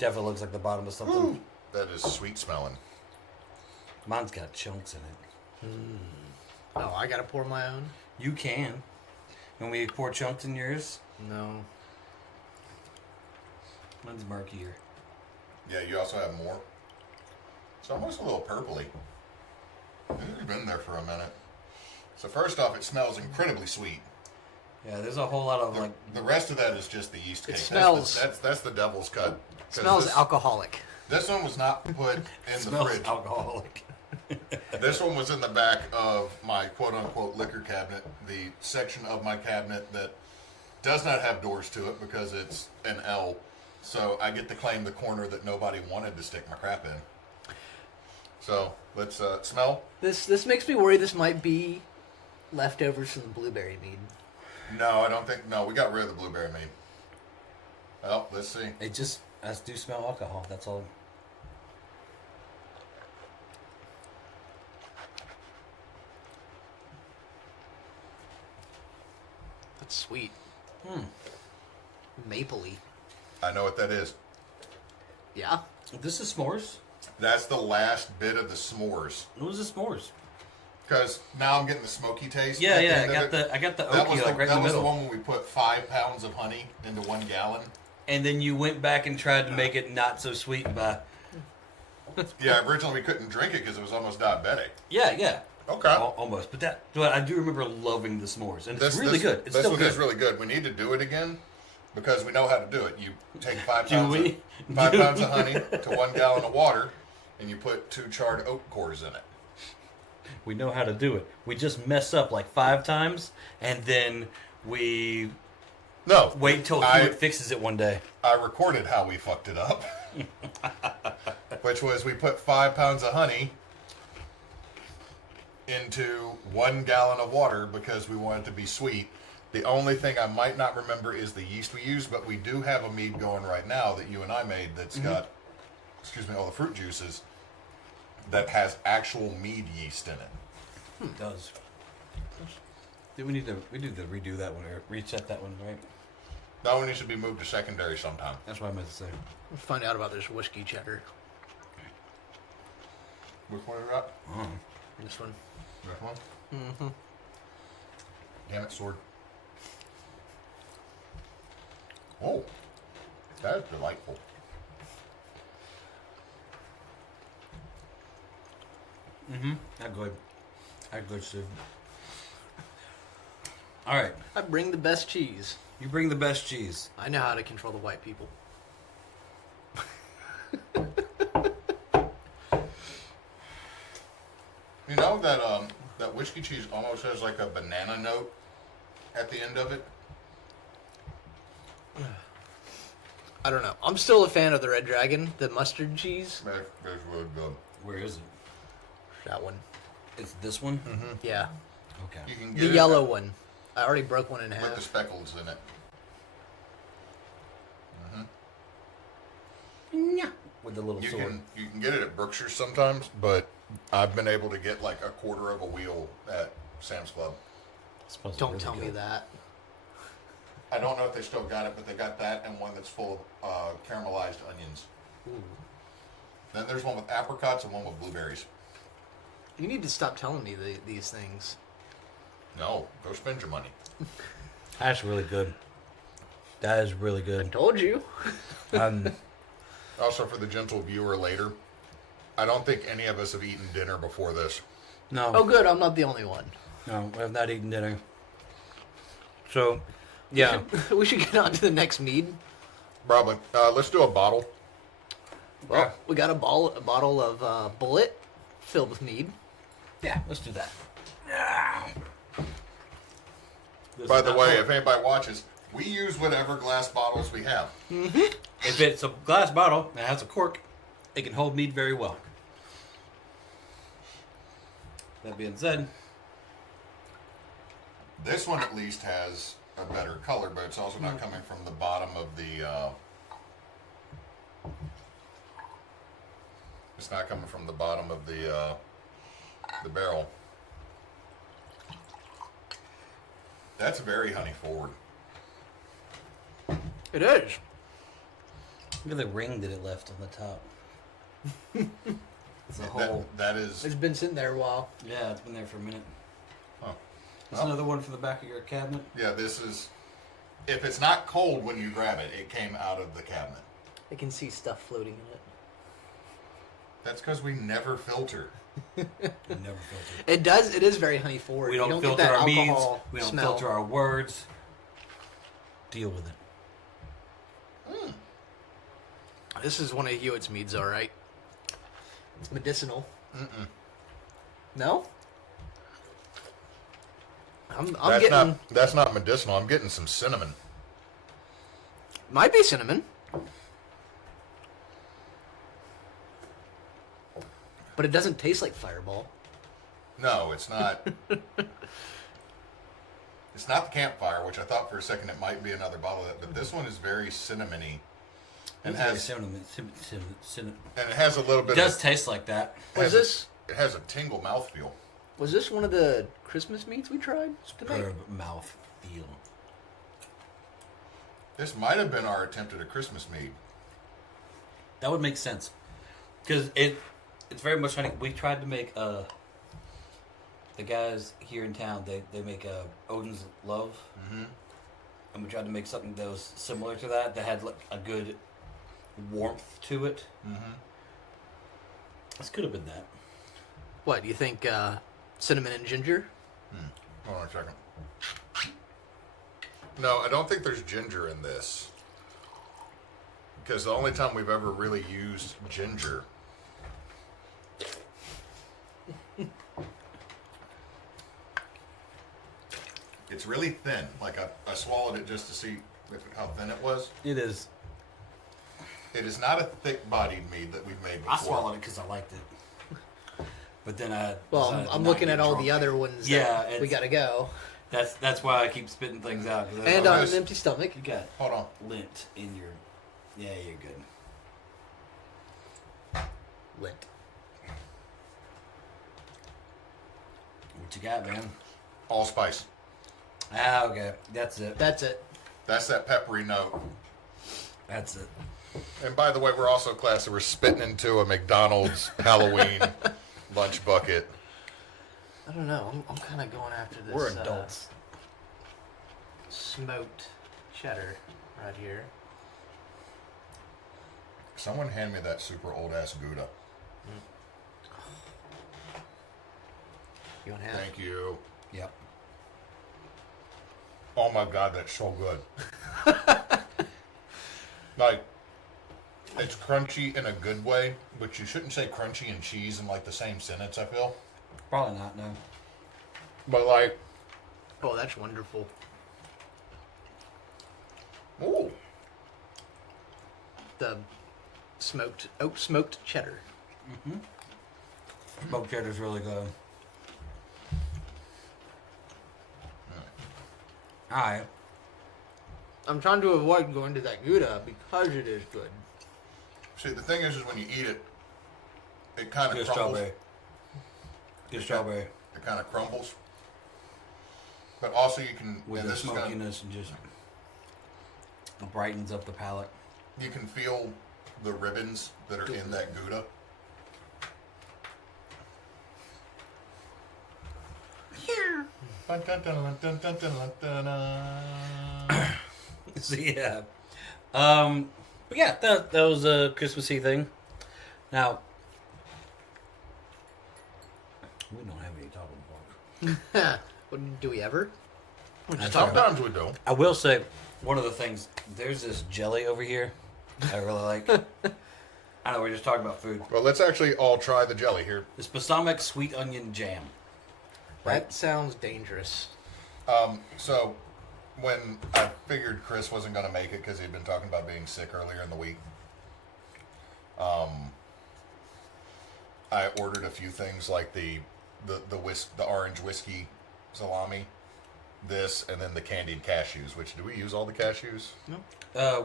Definitely looks like the bottom of something. That is sweet smelling. Mine's got chunks in it. Oh, I gotta pour my own? You can. When we pour chunks in yours, No. mine's murkier. Yeah, you also have more. It's almost a little purpley. It's been there for a minute. So first off, it smells incredibly sweet. Yeah, there's a whole lot of The rest of that is just the yeast cake. smells- That's the devil's cut. Smells alcoholic. This one was not put in the smells fridge. alcoholic. This one was in the back of my quote-unquote liquor cabinet, the section of my cabinet that does not have doors to it because it's an L. So I get to claim the corner that nobody wanted to stick my crap in. So let's smell. This makes me worry this might be leftovers from the blueberry mead. No, I don't think. No, we got rid of the blueberry mead. Well, let's see. It just, I do smell alcohol. That's all. That's sweet. Mapley. I know what that is. Yeah. This is s'mores. That's the last bit of the s'mores. What was the s'mores? Because now I'm getting the smoky taste. Yeah, at the yeah. end of it. I got the That oaky was the, like right in that the was the middle. one when we put 5 pounds of honey into 1 gallon. And then you went back and tried to make it not so sweet by. Yeah, originally we couldn't drink it because it was almost diabetic. Yeah, yeah. Okay. Almost, but I do remember loving the s'mores, and it's really good. It's this still one good. is really good. We need to do it again because we know how to do it. You take 5 Do pounds, we? Of, 5 pounds of honey to 1 gallon of water, and you put 2 charred oat cores in it. We know how to do it. We just mess up like 5 times, and then we No, wait till Hewitt fixes it one day. I recorded how we fucked it up, which was we put 5 pounds of honey into 1 gallon of water because we want it to be sweet. The only thing I might not remember is the yeast we used, but we do have a mead going right now that you and I made that's got, all the fruit juices that has actual mead yeast in it. It does. Do we need to redo that one or reset that one, right? That one needs to be moved to secondary sometime. That's what I meant to say. Let's find out about this whiskey cheddar. Which one is that? This one. This one? Mm-hmm. Damn it, sword. Oh, that is delightful. Not good. Not good, Steve. All right. I bring the best cheese. You bring the best cheese. I know how to control the white people. You know that that whiskey cheese almost has like a banana note at the end of it. I don't know. I'm still a fan of the Red Dragon, the mustard cheese. That's really good. Where is it? That one. It's this one? Yeah. Okay. You can The get it yellow one. I already broke one in with the half. speckles in it. With the little You sword. can get it at Brookshire's sometimes, but I've been able to get like a quarter of a wheel at Sam's Club. Smells Don't really tell me good. that. I don't know if they still got it, but they got that and one that's full of caramelized onions. Ooh. Then there's one with apricots and one with blueberries. You need to stop telling me these things. No, go spend your money. That's really good. That is really good. Told you. Also, for the gentle viewer later, I don't think any of us have eaten dinner before this. No. Oh, good. I'm not the only one. No, we have not eaten dinner. So, yeah. We should get on to the next mead. Probably. Let's do a bottle. Well, we got a bottle of Bullet filled with mead. Yeah, let's do that. By the way, if anybody watches, we use whatever glass bottles we have. If it's a glass bottle that has a cork, it can hold mead very well. That being said, This one at least has a better color, but it's also not coming from the bottom of the... it's not coming from the bottom of the barrel. That's very honey forward. It is. Look at the ring that it left on the top. It's a hole. That is. It's been sitting there a while. Yeah, it's been there for a minute. Oh. That's another one for the back of your cabinet. Yeah, this is. If it's not cold when you grab it, it came out of the cabinet. I can see stuff floating in it. That's because we never filter. We never filter. It does. It is very honey forward. We don't you don't filter get that our meads. alcohol We don't smell. filter our words. Deal with it. This is one of Hewitt's meads, all right. It's medicinal. No. I'm getting. That's not medicinal. I'm getting some cinnamon. Might be cinnamon. But it doesn't taste like Fireball. No, it's not. It's not the campfire, which I thought for a second it might be another bottle of that. But this one is very cinnamony, and has cinnamon. and it has a little It bit. does of, taste like that. Was this It has a tingle mouthfeel. was this one of the Christmas meats we tried to make? Superb mouth feel. This might have been our attempt at a Christmas mead. That would make sense, because it's very much honey. We tried to make the guys here in town. They make Odin's Love, and we tried to make something that was similar to that. That had like a good warmth to it. This could have been that. What do you think? Cinnamon and ginger? Hold on a second. No, I don't think there's ginger in this. Because the only time we've ever really used ginger. It's really thin. Like I swallowed it just to see how thin it was. It is. It is not a thick-bodied mead that we've made before. I swallowed it because I liked it, but then I. Well, decided to I'm not looking get at all drunk. the other ones. Yeah, that we it's- gotta go. That's why I keep spitting things out. 'Cause And I on was- an empty stomach. you got Hold on. lint in your. Yeah, you're good. Lint. What you got, man? Allspice. Ah, okay, that's it. That's it. That's that peppery note. That's it. And by the way, we're also classy. We're spitting into a McDonald's Halloween lunch bucket. I don't know. I'm kind of going after this. We're adults. Smoked cheddar right here. Someone hand me that super old ass Gouda. You want half? Thank you. Yep. Oh my god, that's so good. Like, it's crunchy in a good way, but you shouldn't say crunchy and cheese in like the same sentence, I feel. Probably not. No. But like, Oh, that's wonderful. ooh, The smoked cheddar. Smoked cheddar's really good. All right. I'm trying to avoid going to that Gouda because it is good. see, the thing is when you eat it, it kind Good of crumbles. strawberry. Good strawberry It kind of crumbles. But also you can, with and the this is gonna, smokiness and just brightens up the palate. you can feel the ribbons that are in that Gouda. So yeah, but yeah, that was a Christmassy thing. Now we don't have any talking points. Do we ever? Sometimes we do. I will say one of the things. There's this jelly over here I really like. I know we're just talking about food. Well, let's actually all try the jelly here. This balsamic sweet onion jam. That sounds dangerous. So, when I figured Chris wasn't going to make it because he'd been talking about being sick earlier in the week, I ordered a few things like the orange whiskey salami, this, and then the candied cashews. Which, do we use all the cashews? No.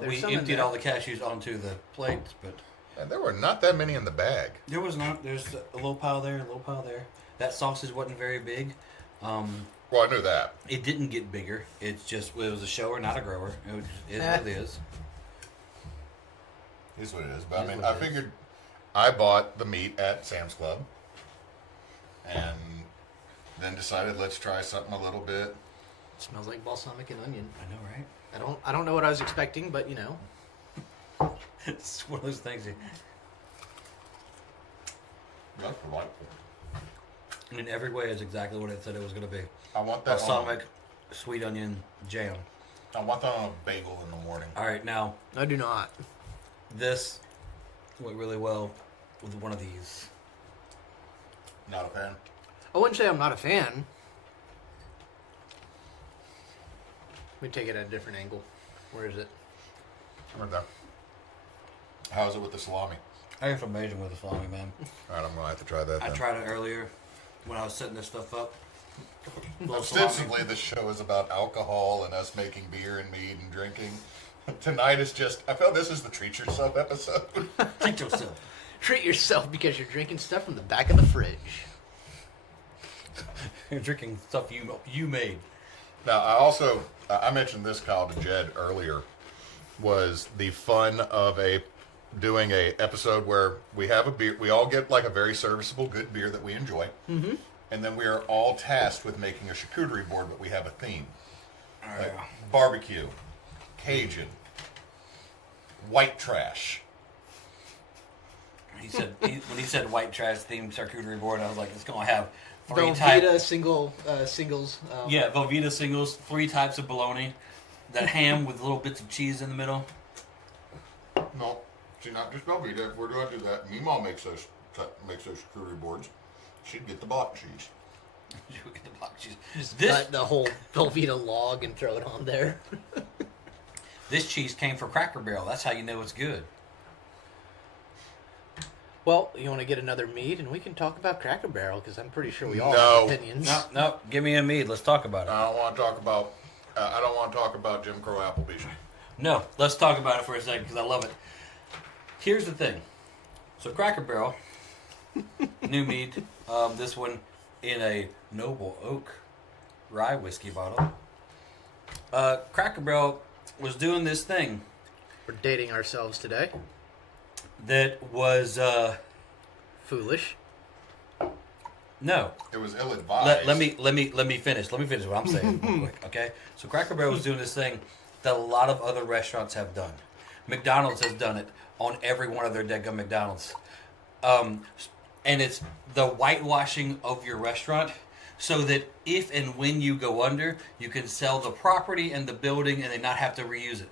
We some in emptied there. all the cashews onto the plates, but And there were not that many in the bag. there was not. There's a little pile there, a little pile there. That sausage wasn't very big. Well, I knew that. It didn't get bigger. It was a shower, not a grower. It is what it is. Is what it is. But Is I mean, what I it is. figured I bought the meat at Sam's Club, and then decided let's try something a little bit. It smells like balsamic and onion. I know, right? I don't know what I was expecting, but you know. It's one of those things. That's delightful. In every way, it's exactly what it said it was going to be. I want that Balsamic, sweet onion, jam. I want that on a bagel in the morning. All right, now I do not. this went really well with one of these. Not a fan. I wouldn't say I'm not a fan. Let me take it at a different angle. Where is it? Right there. How's it with the salami? I think it's amazing with the salami, man. All right, I'm gonna have to try that. I Then. tried it earlier when I was setting this stuff up. Little Ostensibly, this show is about alcohol and us making beer and mead and drinking. Tonight is just. I felt this is the treat yourself episode. Treat yourself. Treat yourself because you're drinking stuff from the back of the fridge. You're drinking stuff you made. Now, I also I mentioned this, Kyle, to Jed earlier. Was the fun of doing a episode where we have a beer, we all get like a very serviceable, good beer that we enjoy, and then we are all tasked with making a charcuterie board, but we have a theme, like barbecue, Cajun, white trash. He said when he said white trash themed charcuterie board, I was like, it's gonna have three Velveeta singles. Yeah, Velveeta singles, 3 types of bologna, that ham with little bits of cheese in the middle. No, see, not just Velveeta. If we're going to do that, Meemaw makes those charcuterie boards. She'd get the block cheese. You get the block cheese. Just This cut the whole Velveeta log and throw it on there. this cheese came from Cracker Barrel. That's how you know it's good. Well, you want to get another mead, and we can talk about Cracker Barrel because I'm pretty sure we all No. have opinions. No, give me a mead. Let's talk about it. I don't want to talk about. I don't want to talk about Jim Crow Applebee's. No, let's talk about it for a second because I love it. Here's the thing. So Cracker Barrel, new mead. This one in a Noble Oak rye whiskey bottle. Cracker Barrel was doing this thing We're dating ourselves today. that was Foolish. It was ill-advised. let me finish. Let me finish what I'm saying real quick, okay? So Cracker Barrel was doing this thing that a lot of other restaurants have done. McDonald's has done it on every one of their deadgum McDonald's. And it's the whitewashing of your restaurant so that if and when you go under, you can sell the property and the building and then not have to reuse it.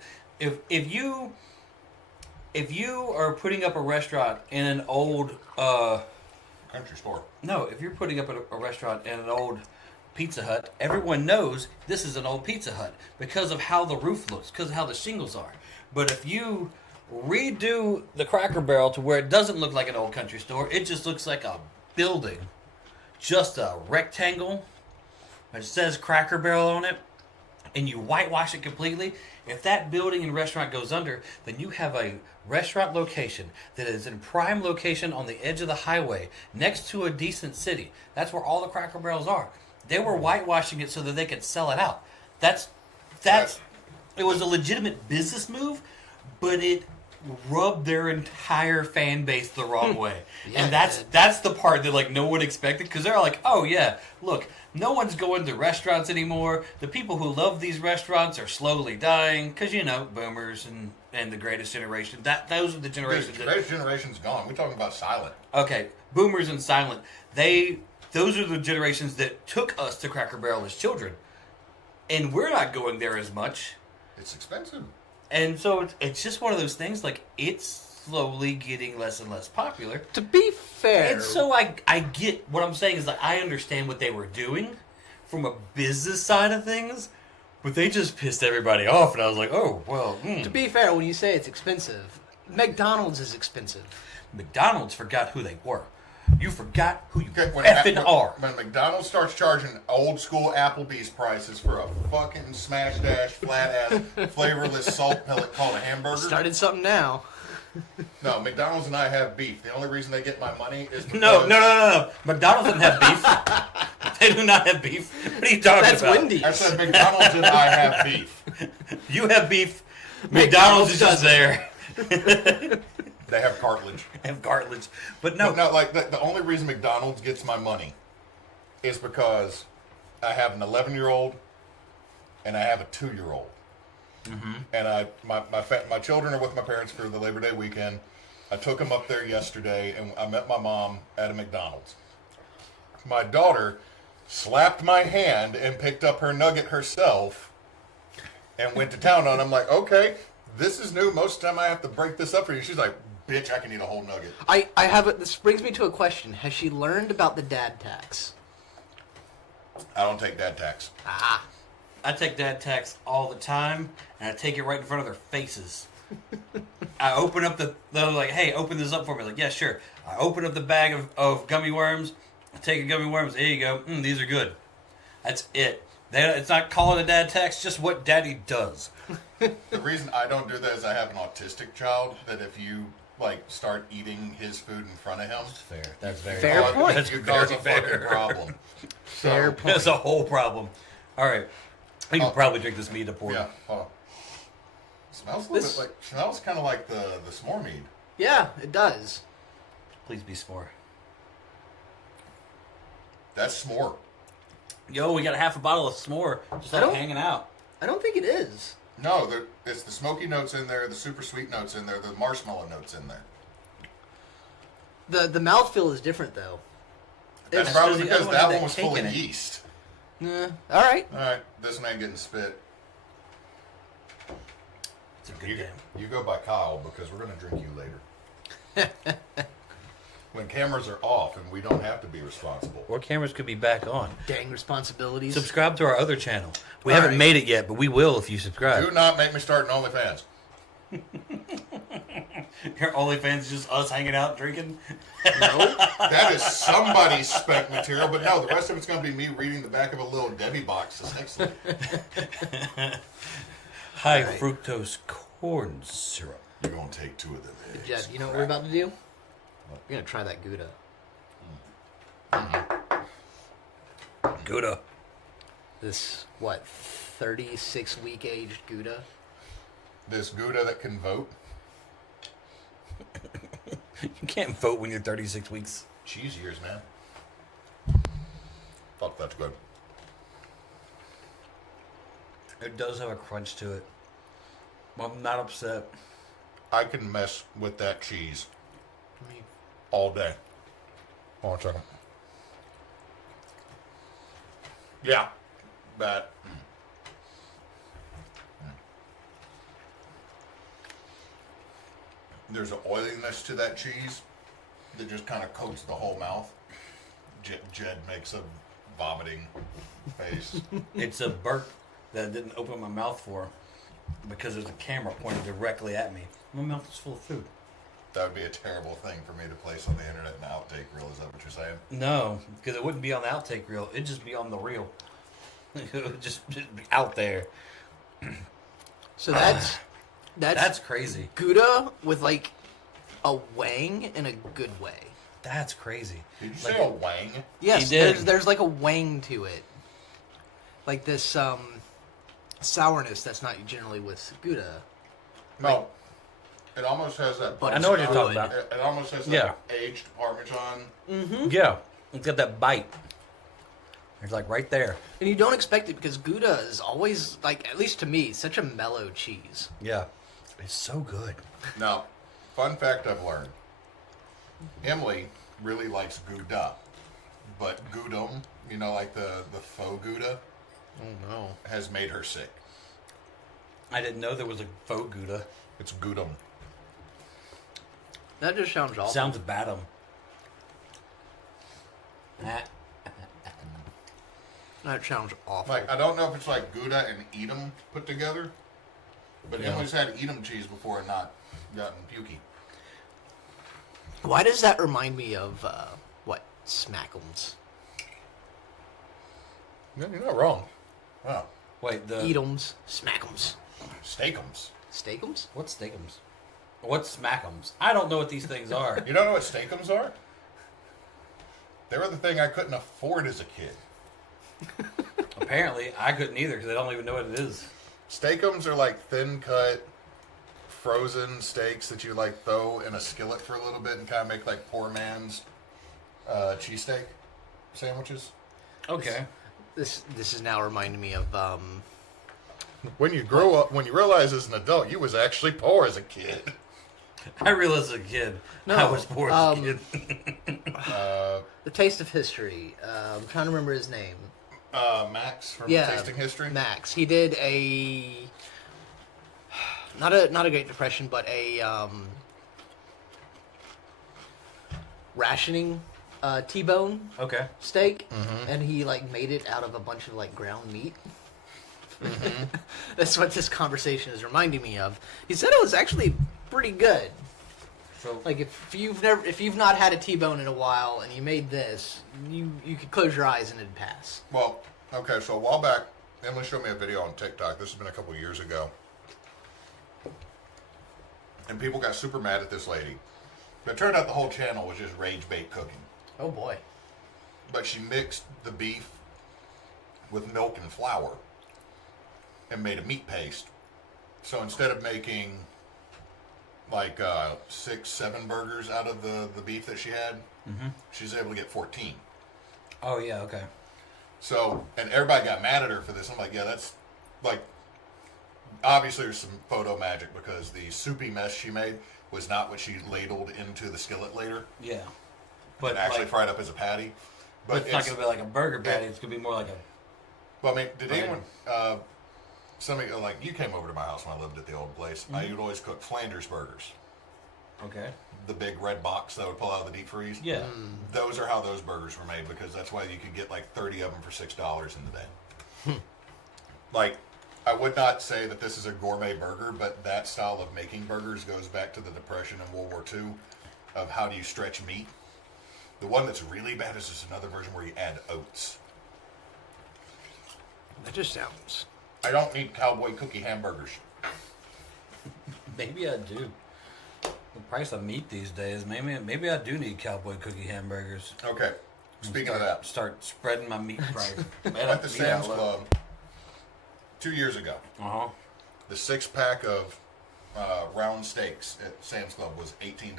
If you are putting up a restaurant in an old Country store. no, if you're putting up a restaurant in an old Pizza Hut, everyone knows this is an old Pizza Hut because of how the roof looks, because of how the shingles are. But if you redo the Cracker Barrel to where it doesn't look like an old country store, it just looks like a building, just a rectangle, it says Cracker Barrel on it, and you whitewash it completely, if that building and restaurant goes under, then you have a restaurant location that is in prime location on the edge of the highway next to a decent city. That's where all the Cracker Barrels are. They were whitewashing it so that they could sell it out. That's it was a legitimate business move, but it rubbed their entire fan base the wrong way. Yeah, and that's the part that like no one expected because they're like, "Oh yeah, look, no one's going to restaurants anymore. The people who love these restaurants are slowly dying because boomers and the greatest generation. Those are the generations. The greatest generation's gone. We're talking about silent. Okay, boomers and silent. Those are the generations that took us to Cracker Barrel as children, and we're not going there as much. It's expensive. And so it's just one of those things. Like it's slowly getting less and less popular. To be fair, And so I get what I'm saying is like I understand what they were doing from a business side of things, but they just pissed everybody off, and I was like, oh well. to be fair, when you say it's expensive, McDonald's is expensive. McDonald's forgot who they were. You forgot who you When are. When McDonald's starts charging old school Applebee's prices for a fucking smash dash flat ass flavorless salt pellet called a hamburger. Started something now. No, McDonald's and I have beef. The only reason they get my money is because No. McDonald's doesn't have beef. They do not have beef. What are you talking That's about? Wendy's. I said McDonald's and I have beef. You have beef. McDonald's is just there. They have cartilage. Have cartilage. But no. But no, like the only reason McDonald's gets my money is because I have an 11-year-old and I have a 2-year-old. Mm-hmm. And my children are with my parents for the Labor Day weekend. I took them up there yesterday, and I met my mom at a McDonald's. My daughter slapped my hand and picked up her nugget herself and went to town on it. I'm like, okay, this is new. Most of the time I have to break this up for you. She's like, bitch, I can eat a whole nugget. I have it. This brings me to a question. Has she learned about the dad tax? I don't take dad tax. Ah. I take dad tax all the time, and I take it right in front of their faces. I open up they're like, hey, open this up for me. Like, yeah, sure. I open up the bag of gummy worms. I take the gummy worms. There you go. These are good. That's it. It's not calling a dad tax, just what daddy does. The reason I don't do that is I have an autistic child that if you start eating his food in front of him, That's fair. That's very Fair point. That's you cause a very fucking fair. problem. Fair So, point. That's a whole problem. All right. We can probably drink this mead to pour. yeah, hold on. Smells a little bit smells kind of like the s'more mead. Yeah, it does. Please be s'more. That's s'more. Yo, we got half a bottle of s'more just hanging out. I don't think it is. No, it's the smoky notes in there, the super sweet notes in there, the marshmallow notes in there. The mouthfeel is different though. That's It's probably 'cause the other because one that had one that was cake full in of it. yeast. All right. All right, this one ain't getting spit. It's a good game. You go by Kyle because we're going to drink you later. When cameras are off and we don't have to be responsible. Or cameras could be back on. Dang responsibilities. Subscribe to our other channel. We All haven't right. made it yet, but we will if you subscribe. Do not make me start an OnlyFans. Your OnlyFans is just us hanging out drinking. No, that is somebody's spec material, but no, the rest of it's going to be me reading the back of a little Debbie box. That's excellent. High fructose corn syrup. You're going to take 2 of them eggs. Jed, you know what we're about to do? We're gonna try that Gouda. Gouda. This 36-week aged Gouda. This Gouda that can vote. You can't vote when you're 36 weeks. Cheese years, man. Fuck, that's good. It does have a crunch to it. I'm not upset. I can mess with that cheese all day. Hold on a second. Yeah, that. There's an oiliness to that cheese that just kind of coats the whole mouth. Jed makes a vomiting face. It's a burp that I didn't open my mouth for because there's a camera pointed directly at me. My mouth is full of food. That would be a terrible thing for me to place on the internet and outtake reel. Is that what you're saying? No, because it wouldn't be on the outtake reel. It'd just be on the reel. It would just be out there. So that's crazy. Gouda with like a wang in a good way. That's crazy. Did you say a wang? Yes, He did. there's like a wang to it. Like this sourness that's not generally with Gouda. No. It almost has that. But I know what you're it's talking good. about. It almost has that Yeah. aged Parmesan. Yeah, it's got that bite. It's like right there. And you don't expect it because Gouda is always, like, at least to me, such a mellow cheese. Yeah, it's so good. Now, fun fact I've learned. Emily really likes Gouda. But Gouda, you know, like the faux Gouda, Oh, no. has made her sick. I didn't know there was a faux Gouda. It's Gouda. That just sounds awful. Sounds bad. That sounds awful. Like, I don't know if it's like Gouda and Edam put together, but Yeah. Emily's had Edam cheese before and not gotten pukey. Why does that remind me of, Smackums? No, you're not wrong. Wow. Wait, the Edams, Smackums. Steakums. Steakums? what's steakums? What's smackums? I don't know what these things are. You don't know what steakums are? They were the thing I couldn't afford as a kid. Apparently, I couldn't either because I don't even know what it is. Steakums are like thin cut, frozen steaks that you like throw in a skillet for a little bit and kind of make like poor man's cheesesteak sandwiches. Okay. This is now reminding me of When you grow up, when you realize as an adult you was actually poor as a kid. I realized as a kid I was poor as a kid. The Taste of History. I'm trying to remember his name. Max from Tasting History. Max. He did a not a Great Depression, but a rationing T-bone Okay. steak, and he like made it out of a bunch of like ground meat. That's what this conversation is reminding me of. He said it was actually pretty good. So Like if you've not had a T-bone in a while and you made this, you could close your eyes and it'd pass. Well, okay, so a while back, Emily showed me a video on TikTok. This has been a couple years ago. And people got super mad at this lady. But it turned out the whole channel was just rage bait cooking. Oh boy. But she mixed the beef with milk and flour and made a meat paste. So instead of making like 6, 7 burgers out of the beef that she had, she's able to get 14. oh yeah, okay. So, and everybody got mad at her for this. I'm like, yeah, that's like, obviously there's some photo magic because the soupy mess she made was not what she ladled into the skillet later. Yeah. But But actually like, fried up as a patty. But it's not gonna be like a burger patty. It's gonna be more like a. Well, I mean, did Right. anyone, somebody, like, you came over to my house when I lived at the old place. I would always cook Flanders burgers. Okay. The big red box that would pull out of the deep freeze. Yeah. Those are how those burgers were made because that's why you could get like 30 of them for $6 in the day. Like, I would not say that this is a gourmet burger, but that style of making burgers goes back to the Depression and World War II of how do you stretch meat. The one that's really bad is just another version where you add oats. That just sounds. I don't need cowboy cookie hamburgers. Maybe I do. The price of meat these days. Maybe I do need cowboy cookie hamburgers. Okay, speaking of that, Start spreading my meat price. I went to Sam's Club 2 years ago. Uh-huh. The 6-pack of round steaks at Sam's Club was $18.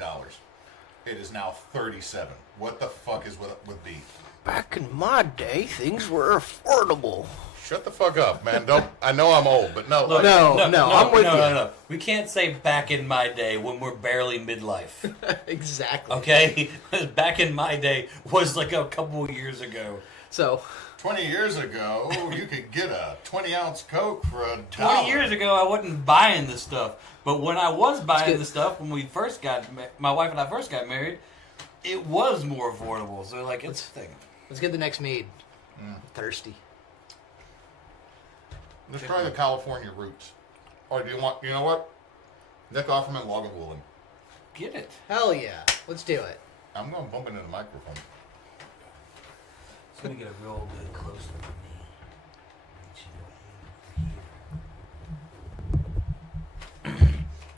It is now $37. What the fuck is with beef? Back in my day, things were affordable. Shut the fuck up, man. Don't. I know I'm old, but no. Look, like, I'm with you. No. We can't say back in my day when we're barely midlife. Exactly. Okay? Back in my day was like a couple of years ago. So, 20 years ago, you could get a 20-ounce Coke for $1. 20 years ago, I wasn't buying this stuff. But when I was buying the stuff, when we first got, my wife and I first got married, it was more affordable. So, like, it's a thing. let's get the next mead. Thirsty. Let's try the California roots. Or do you want? You know what? Nick Offerman Lagavulin. Get it. Hell yeah. Let's do it. I'm going to bump into the microphone. It's going to get a real good close look at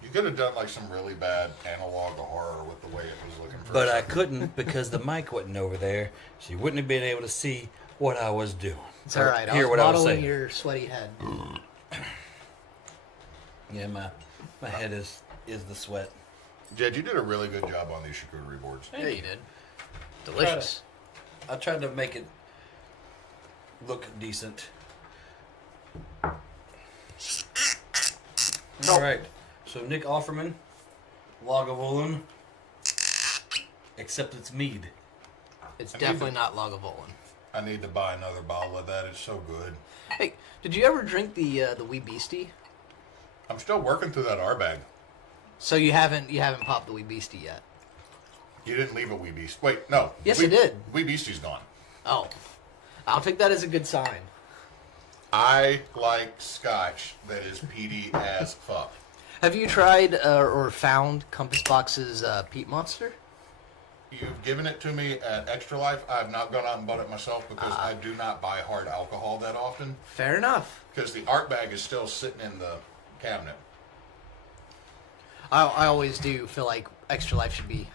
You could have done like some really bad analog horror with the way it was looking for. But a I second. couldn't because the mic wasn't over there. So you wouldn't have been able to see what I was doing. It's all right. Hear I was what I was modeling saying. your sweaty head. Yeah, my head is the sweat. Jed, you did a really good job on these charcuterie boards. Yeah, you did. Delicious. I tried to make it look decent. All right. So Nick Offerman, Lagavulin, except it's mead. It's definitely not Lagavulin. I need to buy another bottle of that. It's so good. Hey, did you ever drink the Wee Beastie? I'm still working through that R bag. So you haven't popped the Wee Beastie yet? You didn't leave a Wee Beast. Wait, no. Yes, I did. Wee Beastie's gone. Oh, I'll take that as a good sign. I like scotch that is peaty as fuck. Have you tried or found Compass Box's Peat Monster? You've given it to me at Extra Life. I have not gone out and bought it myself because I do not buy hard alcohol that often. Fair enough. Because the art bag is still sitting in the cabinet. I always do feel like Extra Life should be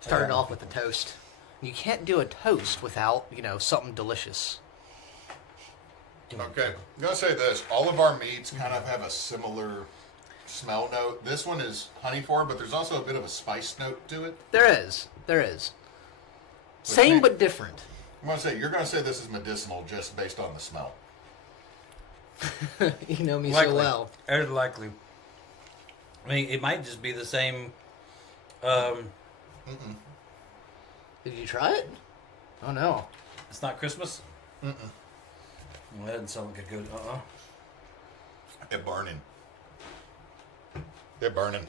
started off with a toast. You can't do a toast without, something delicious. Okay, I'm going to say this. All of our meats kind of have a similar smell note. This one is honey forward, but there's also a bit of a spice note to it. There is. Same but different. You're going to say this is medicinal just based on the smell. You know me Likely. so well. Very likely. I mean, it might just be the same. Did you try it? Oh no. It's not Christmas? Well, that doesn't sound like a good. It burning. It burning.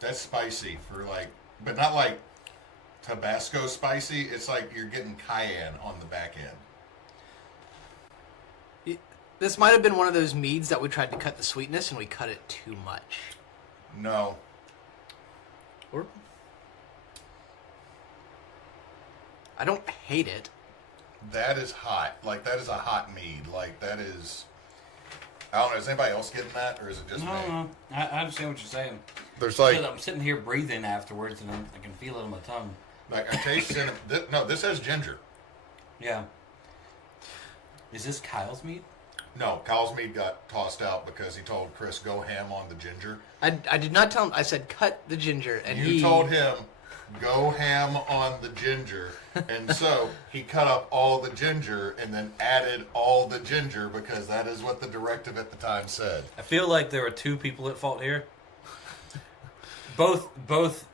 That's spicy for like, but not like Tabasco spicy. It's like you're getting cayenne on the back end. This might have been one of those meads that we tried to cut the sweetness and we cut it too much. No. Or I don't hate it. That is hot. Like, that is a hot mead. Like, that is... I don't know. Is anybody else getting that, or is it just me? No. I understand what you're saying. There's like... Because I'm sitting here breathing afterwards, and I can feel it on my tongue. Like, I taste cinnamon. No, this has ginger. Yeah. Is this Kyle's meat? No, Kyle's mead got tossed out because he told Chris, go ham on the ginger. I did not tell him. I said cut the ginger, and You told him, go ham on the ginger. And so he cut up all the ginger and then added all the ginger because that is what the directive at the time said. I feel like there were two people at fault here. Both.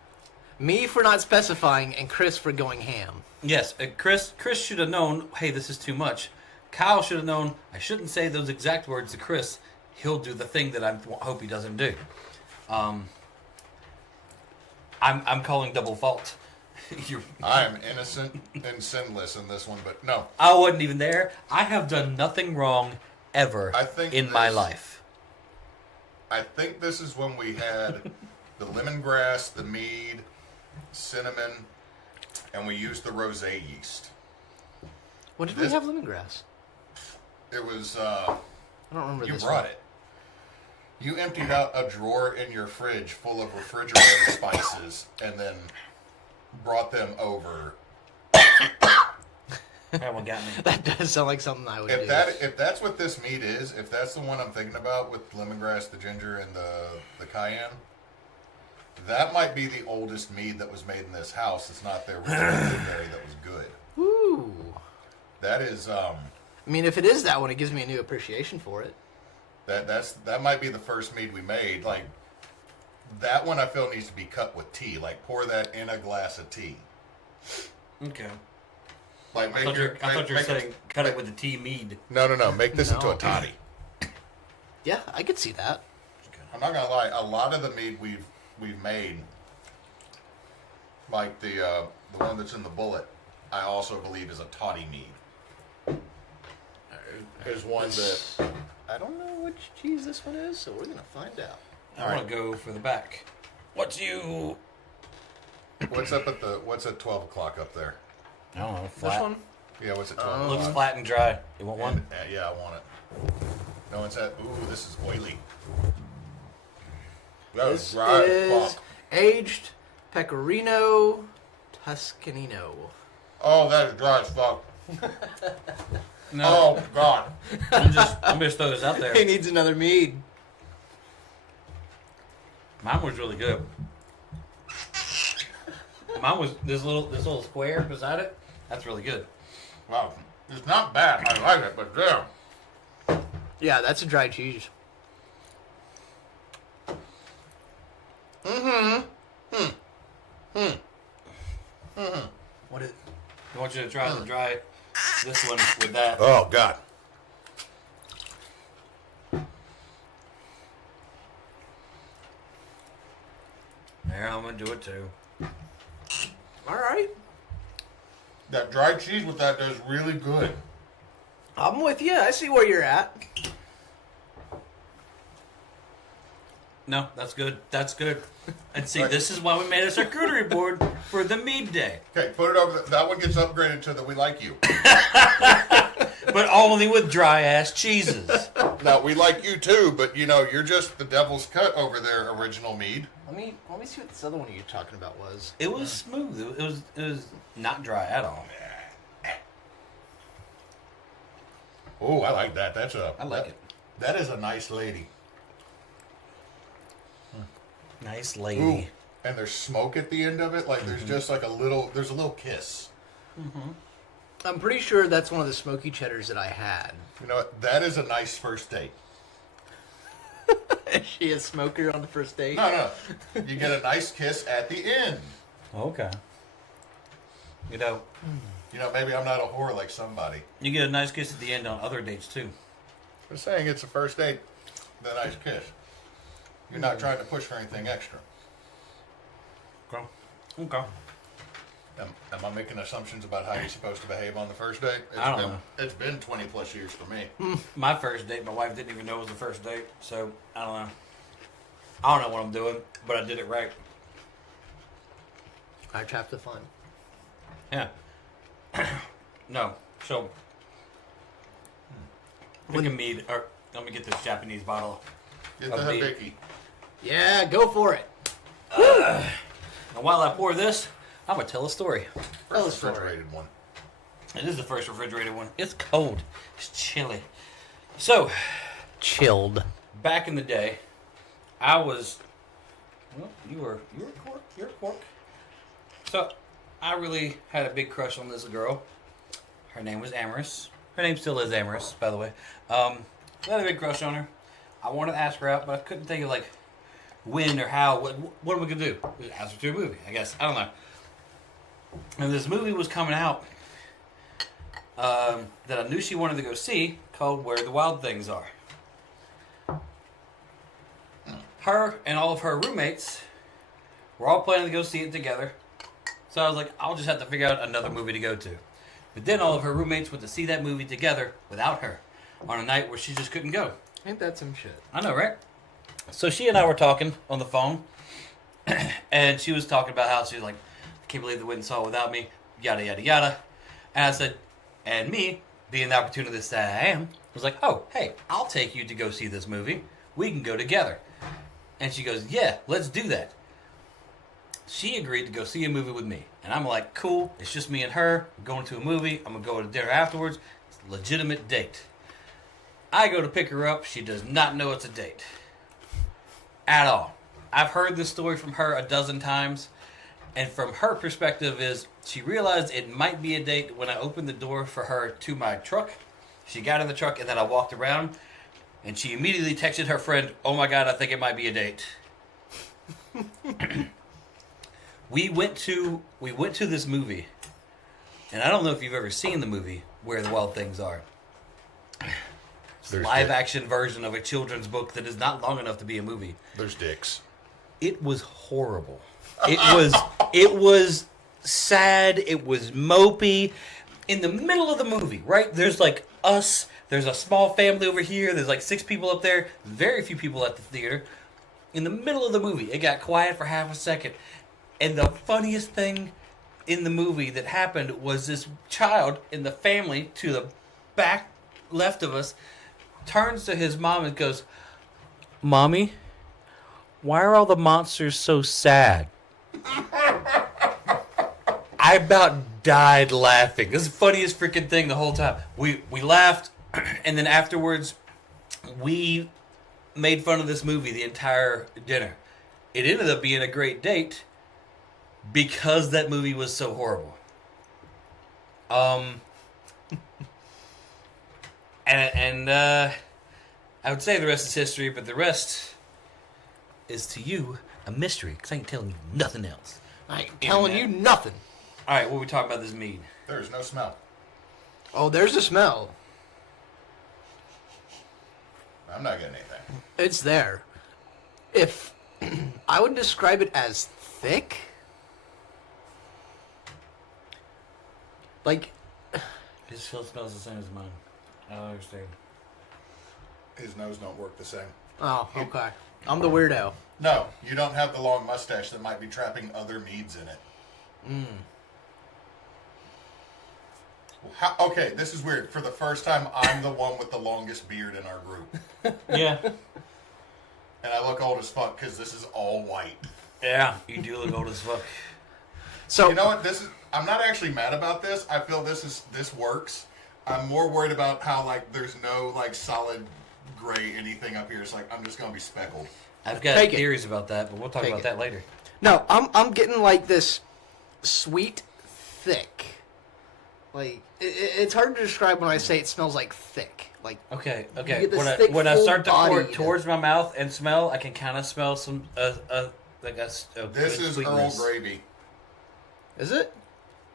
Me for not specifying, and Chris for going ham. Yes, Chris should have known, hey, this is too much. Kyle should have known, I shouldn't say those exact words to Chris. He'll do the thing that I hope he doesn't do. I'm calling double fault. I am innocent and sinless in this one, but no. I wasn't even there. I have done nothing wrong ever in my life. I think this is when we had the lemongrass, the mead, cinnamon, and we used the rosé yeast. When did we have lemongrass? It was, I don't remember you this brought one. it. You emptied out a drawer in your fridge full of refrigerated spices and then brought them over. That one got me. That does sound like something I would do. If that's what this mead is, if that's the one I'm thinking about with lemongrass, the ginger, and the cayenne, that might be the oldest mead that was made in this house. It's not the original blueberry that was good. Ooh. That is, I mean, if it is that one, it gives me a new appreciation for it. that might be the first mead we made. Like, that one I feel needs to be cut with tea. Like, pour that in a glass of tea. Okay. Like, I thought you were saying cut it with the tea mead. No. Make this into a toddy. Yeah, I could see that. I'm not gonna lie. A lot of the mead we've made, like the one that's in the bullet, I also believe is a toddy mead. There's one that I don't know which cheese this one is, so we're gonna find out. I want to go for the back. What's what's at 12 o'clock up there? I don't know. This Flat. one? Yeah, what's at 12 Looks o'clock? flat and dry. You want one? And, yeah, I want it. No, it's at. Ooh, this is oily. That was This dry as is fuck. aged pecorino Tuscanino. Oh, that is dry as fuck. No. Oh God. I'm just throw this out there. He needs another mead. Mine was really good. Mine was this little square beside it. That's really good. Wow, it's not bad. I like it, but damn. Yeah, that's a dry cheese. What is? I want you to try this one with that. Oh God. There, I'm gonna do it too. All right, That dry cheese with that does really good. I'm with you. I see where you're at. No, that's good. That's good. And see, this is why we made a charcuterie board for the mead day. Okay, put it over. That one gets upgraded to the We Like You. But only with dry ass cheeses. Now we like you too, but you know you're just the devil's cut over there. Original mead. Let me see what this other one you're talking about was. It was smooth. It was not dry at all. Oh, I like that. I like it. That is a nice lady. Nice lady. Ooh, and there's smoke at the end of it. Like there's just like a little kiss. I'm pretty sure that's one of the smoky cheddars that I had. You know what? That is a nice first date. Is she a smoker on the first date? No. You get a nice kiss at the end. Okay. You know, Maybe I'm not a whore like somebody. you get a nice kiss at the end on other dates too. I'm saying it's a first date, the nice kiss. You're not trying to push for anything extra. Okay. Am I making assumptions about how you're supposed to behave on the first date? I don't know. It's been 20 plus years for me. My first date, my wife didn't even know it was the first date, so I don't know. I don't know what I'm doing, but I did it right. I trapped the fun. Yeah. No. So, drink a mead, or let me get this Japanese bottle. Get of the mead. hibiki. Yeah, go for it. And while I pour this, I'm gonna tell a story. Tell a story. Refrigerated one. It is the first refrigerated one. It's cold. It's chilly. So, Chilled. back in the day, I was. Well, you were a cork. You're a cork. So, I really had a big crush on this girl. Her name was Amaris. Her name still is Amaris, by the way. I had a big crush on her. I wanted to ask her out, but I couldn't think of like when or how. What am I gonna do? Just ask her to a movie, I guess. I don't know. And this movie was coming out that I knew she wanted to go see, called Where the Wild Things Are. Her and all of her roommates were all planning to go see it together. So I was like, I'll just have to figure out another movie to go to. But then all of her roommates went to see that movie together without her on a night where she just couldn't go. Ain't that some shit? I know, right? So she and I were talking on the phone, and she was talking about how she was like, I can't believe they went and saw it without me, yada, yada, yada. And I said, and me, being the opportunist that I am, was like, oh, hey, I'll take you to go see this movie. We can go together. And she goes, yeah, let's do that. She agreed to go see a movie with me. And I'm like, cool, it's just me and her. We're going to a movie. I'm going to go to dinner afterwards. It's a legitimate date. I go to pick her up. She does not know it's a date. At all. I've heard this story from her a dozen times. And from her perspective is, she realized it might be a date when I opened the door for her to my truck. She got in the truck and then I walked around. And she immediately texted her friend, oh my God, I think it might be a date. We went to this movie, and I don't know if you've ever seen the movie Where the Wild Things Are. It's a live action version of a children's book that is not long enough to be a movie. There's dicks. It was horrible. It was sad. It was mopey. In the middle of the movie, right? There's like us. There's a small family over here. There's like 6 people up there. Very few people at the theater. In the middle of the movie, it got quiet for half a second. And the funniest thing in the movie that happened was this child in the family to the back left of us turns to his mom and goes, Mommy, why are all the monsters so sad? I about died laughing. This is the funniest freaking thing the whole time. We laughed, and then afterwards, we made fun of this movie the entire dinner. It ended up being a great date because that movie was so horrible. And I would say the rest is history, but the rest is to you a mystery, because I ain't telling you nothing else. I ain't telling you nothing. All right, what are we talking about this mead? There's no smell. Oh, there's a smell. I'm not getting anything. It's there. If I would describe it as thick, like His still smells the same as mine. I don't understand. His nose don't work the same. oh, okay. I'm the weirdo. No, you don't have the long mustache that might be trapping other meads in it. Okay, this is weird. For the first time, I'm the one with the longest beard in our group. Yeah. And I look old as fuck because this is all white. Yeah, you do look old as fuck. So You know what? I'm not actually mad about this. I feel this works. I'm more worried about how like there's no like solid gray anything up here. It's like I'm just gonna be speckled. I've got Take it. theories about that, but we'll talk Take about it. that later. No, I'm getting like this sweet, thick. Like it's hard to describe when I say it smells like thick. Like Okay. You get this When I thick, when I full start to pour it body towards my mouth and smell, I can kind of smell some like a This good is sweetness. Earl Gravy. is it?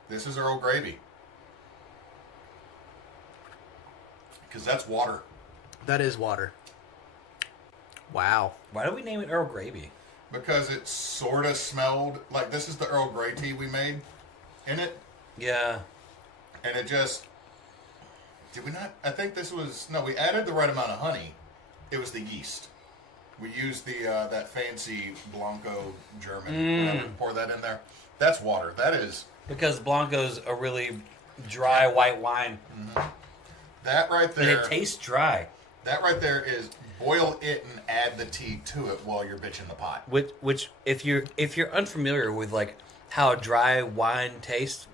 This is Earl Gravy. Because that's water. That is water. Wow. Why do we name it Earl Gravy? Because it sort of smelled like this is the Earl Grey tea we made in it. Yeah. And it just... Did we not? I think this was... No, we added the right amount of honey. It was the yeast. We used the that fancy Blanco German. Whatever, pour that in there. That's water. That is... Because Blanco's a really dry white wine. That right And there... it tastes dry. That right there is boil it and add the tea to it while you're bitching the pot. Which if you're unfamiliar with like how dry wine tastes,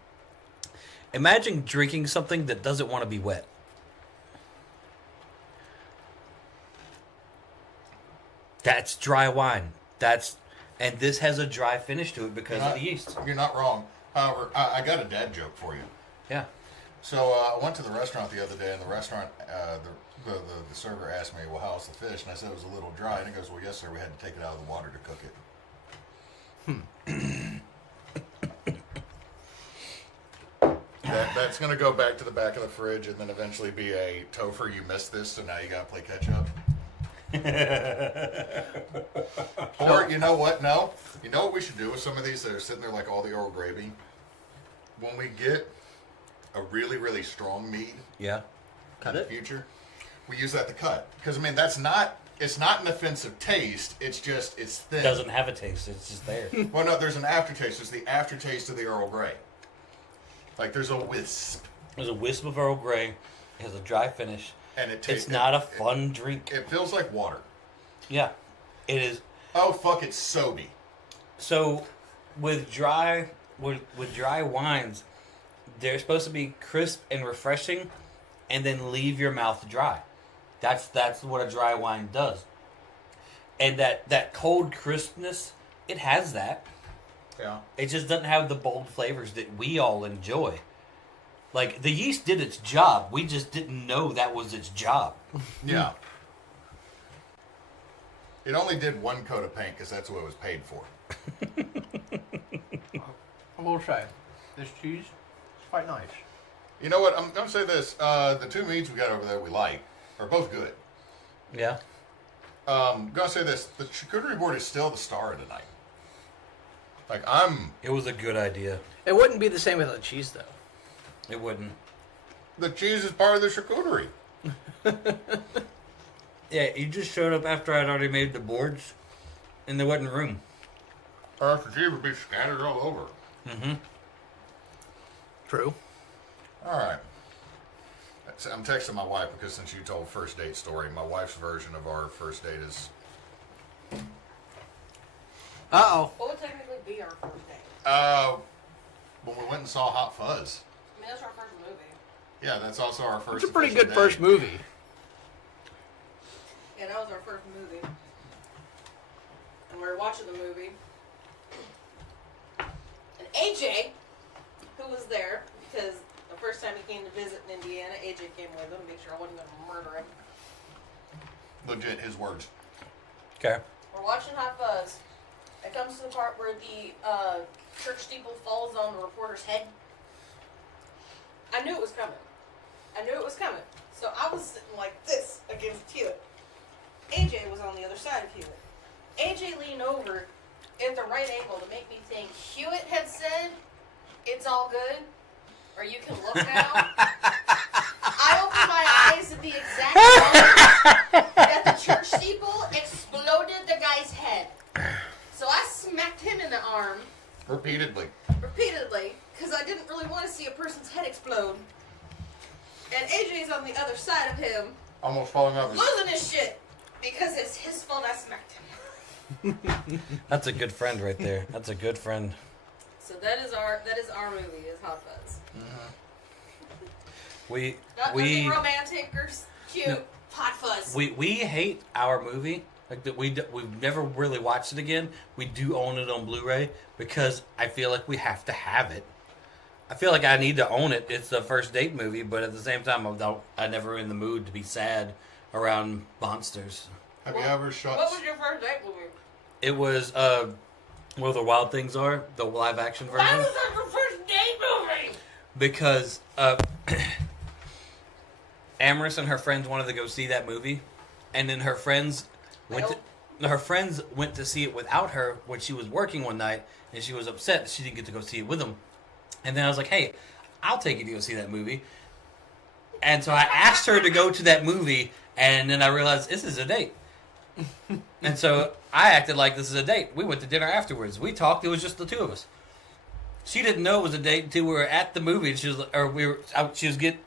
imagine drinking something that doesn't want to be wet. That's dry wine. And this has a dry finish to it because of the yeast. You're not wrong. However, I got a dad joke for you. Yeah. So I went to the restaurant the other day, and the restaurant, the server asked me, well, how's the fish? And I said it was a little dry. And he goes, well, yes, sir, we had to take it out of the water to cook it. That's going to go back to the back of the fridge and then eventually be a Topher, you missed this, so now you got to play catch up. Or, you know what? No. You know what we should do with some of these that are sitting there like all the Earl Gravy? When we get a really, really strong mead Yeah. in the future, we use that to cut. Because, I mean, it's not an offensive taste. It's just, it's thin. It doesn't have a taste. It's just there. Well, no, there's an aftertaste. There's the aftertaste of the Earl Grey. Like, there's a wisp. There's a wisp of Earl Grey. It has a dry finish. And it tastes... It's not a fun drink. It feels like water. Yeah. It is. Oh, fuck, it's soapy. So, with dry wines, they're supposed to be crisp and refreshing, and then leave your mouth dry. That's what a dry wine does. And that cold crispness, it has that. Yeah. It just doesn't have the bold flavors that we all enjoy. Like, the yeast did its job. We just didn't know that was its job. Yeah. It only did one coat of paint because that's what it was paid for. I will try. This cheese is quite nice. You know what? I'm going to say this. The two meats we got over there we like are both good. Yeah. I'm going to say this. The charcuterie board is still the star of the night. Like, It was a good idea. It wouldn't be the same without cheese, though. It wouldn't. The cheese is part of the charcuterie. Yeah, you just showed up after I'd already made the boards, and there wasn't room. Or else the cheese would be scattered all over. Mm-hmm. True. All right. I'm texting my wife because since you told first date story, my wife's version of our first date is... Uh-oh. What would technically be our first date? When we went and saw Hot Fuzz. I mean, that's our first movie. Yeah, that's also our first. It's a pretty official good date. first movie. Yeah, that was our first movie. And we were watching the movie. And AJ, who was there, because the first time he came to visit in Indiana, AJ came with him, make sure I wasn't going to murder him. Legit, his words. Okay. We're watching Hot Fuzz. It comes to the part where the church steeple falls on the reporter's head. I knew it was coming. So I was sitting like this against Hewitt. AJ was on the other side of Hewitt. AJ leaned over at the right angle to make me think Hewitt had said, "It's all good," or "You can look now." I opened my eyes at the exact moment that the church steeple exploded the guy's head. So I smacked him in the arm Repeatedly. because I didn't really want to see a person's head explode. And AJ's on the other side of him, Almost falling off his... losing his shit because it's his fault I smacked him. That's a good friend right there. That's a good friend. So that is our movie, is Hot Fuzz. Nothing romantic or cute. Hot fuzz. We hate our movie. Like that, we've never really watched it again. We do own it on Blu-ray because I feel like we have to have it. I feel like I need to own it. It's the first date movie, but at the same time, I'm never in the mood to be sad around monsters. Have you ever shot? What was your first date movie? It was Where the Wild Things Are, the live action version. Why was that your first date movie? Because Amaris and her friends wanted to go see that movie, and then her friends went to see it without her when she was working one night, and she was upset that she didn't get to go see it with them. And then I was like, "Hey, I'll take you to go see that movie." And so I asked her to go to that movie, and then I realized this is a date. And so I acted like this is a date. We went to dinner afterwards. We talked. It was just the two of us. She didn't know it was a date until we were at the movie. And she was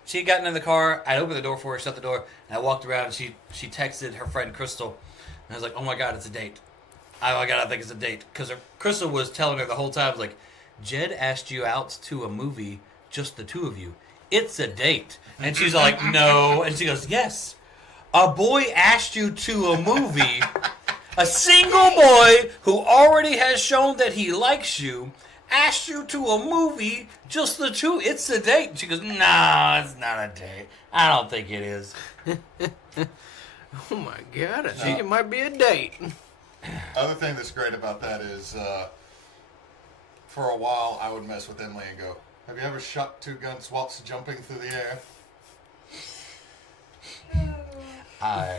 she had gotten in the car. I opened the door for her, shut the door, and I walked around. And she texted her friend Crystal, and I was like, "Oh my God, it's a date! Oh my God, I think it's a date." Because Crystal was telling her the whole time, like, "Jed asked you out to a movie, just the two of you. It's a date." And she's like, "No," and she goes, "Yes, a boy asked you to a movie." A single boy who already has shown that he likes you asked you to a movie, just the two. It's a date. And she goes, "No, it's not a date. I don't think it is." Oh my God, I think it might be a date. Other thing that's great about that is, for a while, I would mess with Emily and go, "Have you ever shot two guns whilst jumping through the air?" I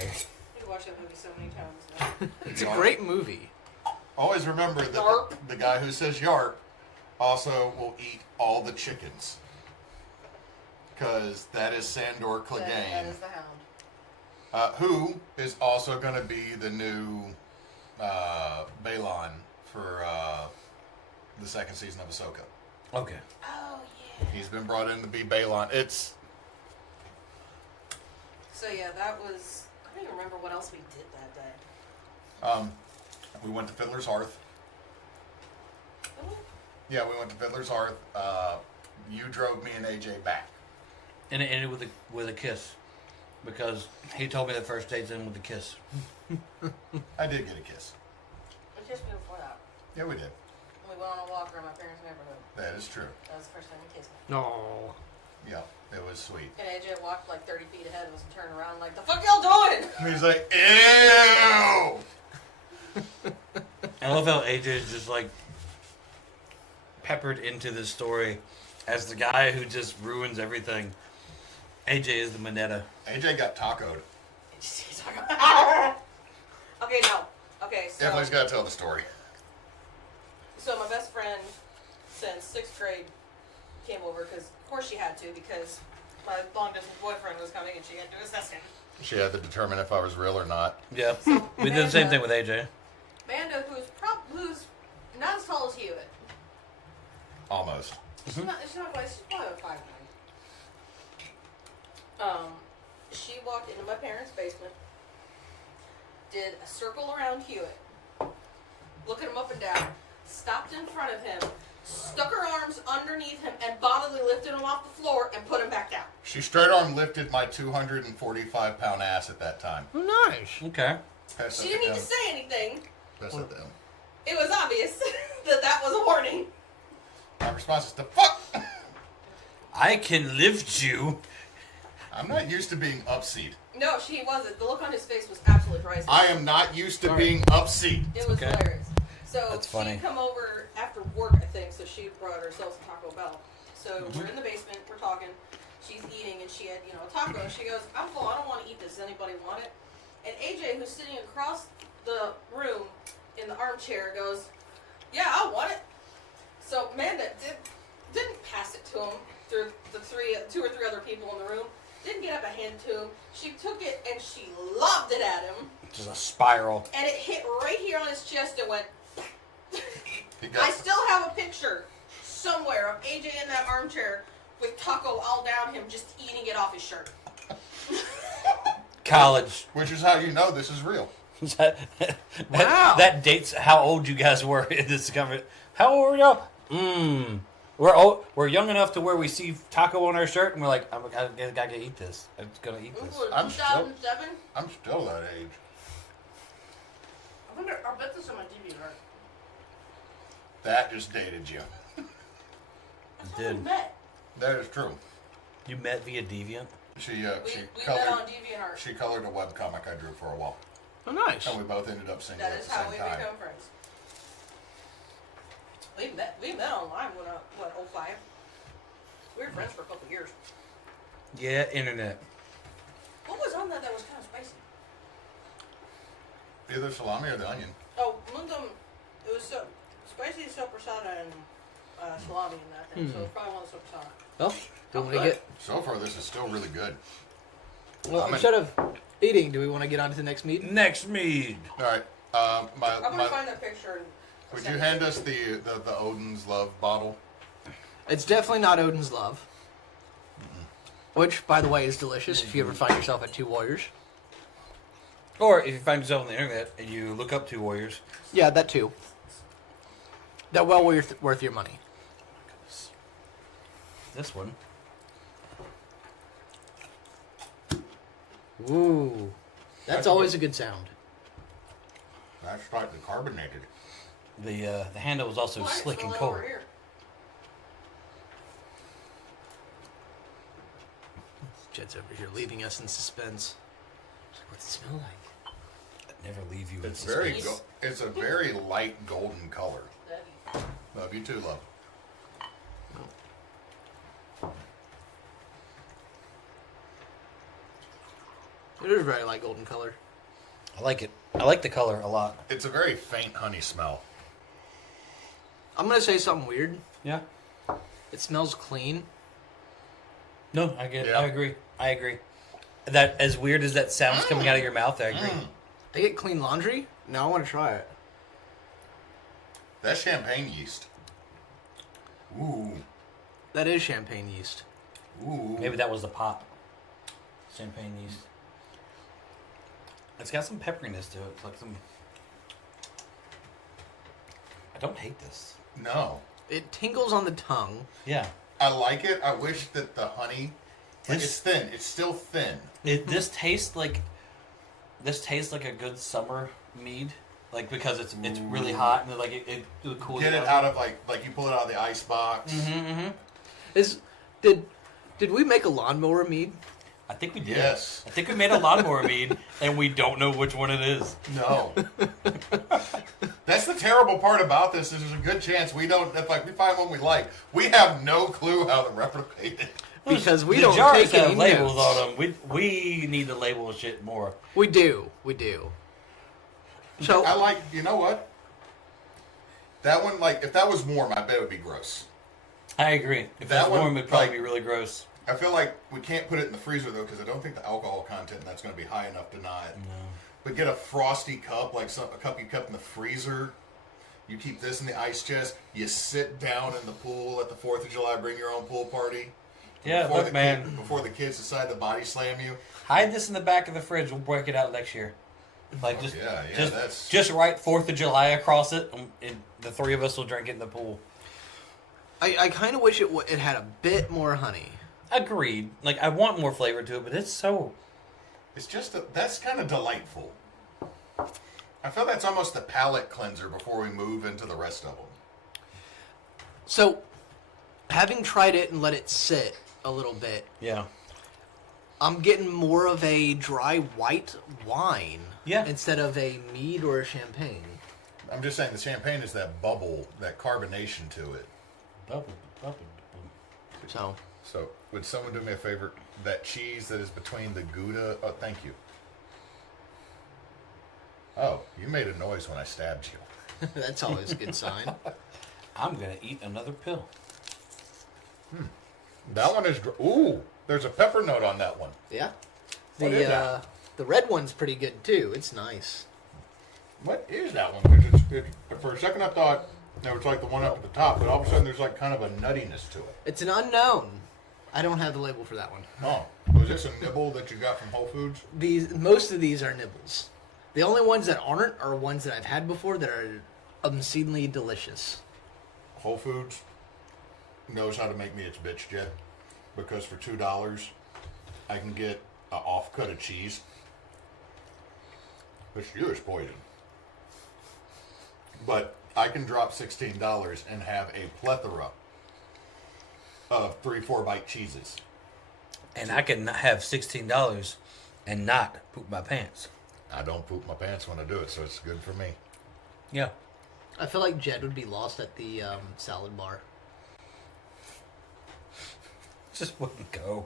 I've watched that movie so many times now. It's a great movie. Always remember that Yarp. the guy who says yarp also will eat all the chickens. Because that is Sandor That Clegane, is the Hound. who is also going to be the new Balon for the second season of Ahsoka. okay. Oh, yeah. He's been brought in to be Balon. So, yeah, that was... I don't even remember what else we did that day. We went to Fiddler's Hearth. Oh, Yeah, we went to Fiddler's Hearth. You drove me and AJ back. And it ended with a kiss. Because he told me the first date's in with a kiss. I did get a kiss. we kissed me before that. Yeah, we did. We went on a walk around my parents' neighborhood. That is true. That was the first time he kissed me. No. Yeah, it was sweet. And AJ walked like 30 feet ahead of us and turned around like, "The fuck y'all doing?" And he's like, ew! I love how AJ is just like peppered into this story as the guy who just ruins everything. AJ is the Minetta. AJ got tacoed. Okay, no. Okay, so... Emily's got to tell the story. So my best friend since 6th grade came over because, of course, she had to because my long-distance boyfriend was coming and she had to assess him. She had to determine if I was real or not. Yeah. We did the same thing with AJ. Amanda, who's not as tall as Hewitt. Almost. She's not quite. She's probably about 5'9". She walked into my parents' basement, did a circle around Hewitt, looking him up and down, stopped in front of him, stuck her arms underneath him, and bodily lifted him off the floor and put him back down. She straight arm lifted my 245-pound ass at that time. Oh, nice. Okay. Pass that She didn't to need to M. say anything. Pass that to M. It was obvious that was a warning. My response is, the fuck? I can lift you. I'm not used to being upseat. No, she wasn't. The look on his face was absolutely priceless. I am not used to being upseat. It was Okay. hilarious. So That's funny. she'd come over after work, I think, so she brought herself some Taco Bell. So we're in the basement, we're talking, she's eating, and she had, a taco, and she goes, "I'm full, I don't want to eat this, does anybody want it?" And AJ, who's sitting across the room in the armchair, goes, "Yeah, I want it." So Amanda didn't pass it to him through the two or three other people in the room, didn't get up and hand it to him. She took it and she lobbed it at him, Just a spiral. and it hit right here on his chest and went. He got, I still have a picture somewhere of AJ in that armchair with taco all down him, just eating it off his shirt. College. which is how you know this is real. Wow. That dates how old you guys were in this conversation. How old were y'all? We're young enough to where we see taco on our shirt and we're like, I gotta eat this. I'm just gonna eat this. Ooh, I'm 2007. I'm still that age. I wonder. I bet this on my DVR. That just dated you. That's You how we did. met. That is true. You met via Deviant? She We she met colored on DeviantArt. she colored a webcomic I drew for a while, Oh, nice. and we both ended up single That at is the how same we time. become friends. We met online when 05. We were friends for a couple years. Yeah, internet. What was on that was kind of spicy? Either salami or the onion. Oh, one of them, it was spicy sopressata and salami in that thing, so it's probably one of the sopressata. Well, do we want to good. get... So far, this is still really good. Well, instead of eating, do we want to get on to the next meat? Next mead. All right, I'm gonna find that picture. And would send you it. hand us the Odin's Love bottle? It's definitely not Odin's Love. Which, by the way, is delicious if you ever find yourself at Two Warriors. Or if you find yourself on the internet and you look up Two Warriors. Yeah, that too. That well worth your money. This one. Ooh. That's always a good sound. That's slightly carbonated. The handle was also Why is it slick and rolling cold. over here? Jed's over here leaving us in suspense. What's it smell like? I'd never leave you in It's very suspense. it's a very light golden color. Daddy. Love you too, love. It is very light golden color. I like it. I like the color a lot. It's a very faint honey smell. I'm going to say something weird. Yeah. It smells clean. No, I get. Yeah. I agree. I agree. That as weird as that sounds coming out of your mouth, I agree. I get clean laundry. Now I want to try it. That's champagne yeast. Ooh. That is champagne yeast. Ooh. Maybe that was the pop. Champagne yeast. It's got some pepperiness to it. It's like some. I don't hate this. No. It tingles on the tongue. Yeah. I like it. I wish that the honey like This- it's thin. It's still thin. This tastes like. This tastes like a good summer mead, like because it's really hot and like it would cool Get you it out of like you pull it out of the ice box. Did we make a lawnmower mead? I think we did. Yes. I think we made a lawnmower mead, and we don't know which one it is. No. That's the terrible part about this. Is there's a good chance we don't. If like we find one we like, we have no clue how to replicate it. Because we the don't jars take have any labels notes. on them. We need to label shit more. We do. So I like. You know what? That one, like, if that was warm, I bet it would be gross. I agree. If That that's one, warm, it'd probably like- be really gross. I feel like we can't put it in the freezer though, because I don't think the alcohol content in that's going to be high enough to not. No. But get a frosty cup, like a cup you kept in the freezer. You keep this in the ice chest. You sit down in the pool at the 4th of July. Bring your own pool party. Yeah, Before look, the man. before the kids decide to body slam you. Hide this in the back of the fridge. We'll break it out next year. Like Oh, just, yeah, just, that's- just write 4th of July across it, and the three of us will drink it in the pool. I kind of wish it had a bit more honey. Agreed. Like I want more flavor to it, but it's so. It's just that's kind of delightful. I feel that's almost the palate cleanser before we move into the rest of them. So, having tried it and let it sit a little bit, Yeah. I'm getting more of a dry white wine Yeah. instead of a mead or a champagne. I'm just saying the champagne is that bubble, that carbonation to it. Bubble. So, So, would someone do me a favor? That cheese that is between the Gouda... Oh, thank you. Oh, you made a noise when I stabbed you. that's always a good sign. I'm gonna eat another pill. That one is... Ooh, there's a pepper note on that one. Yeah. What is that? The red one's pretty good too. It's nice. What is that one? 'Cause for a second I thought it was like the one up at the top, but all of a sudden there's like kind of a nuttiness to it. It's an unknown. I don't have the label for that one. Oh, was this a nibble that you got from Whole Foods? Most of these are nibbles. The only ones that aren't are ones that I've had before that are obscenely delicious. Whole Foods knows how to make me its bitch jet, because for $2 I can get an off cut of cheese, which to you is poison. But I can drop $16 and have a plethora of 3-4 bite cheeses. And I can have $16 and not poop my pants. I don't poop my pants when I do it, so it's good for me. Yeah. I feel like Jed would be lost at the salad bar. Just wouldn't go.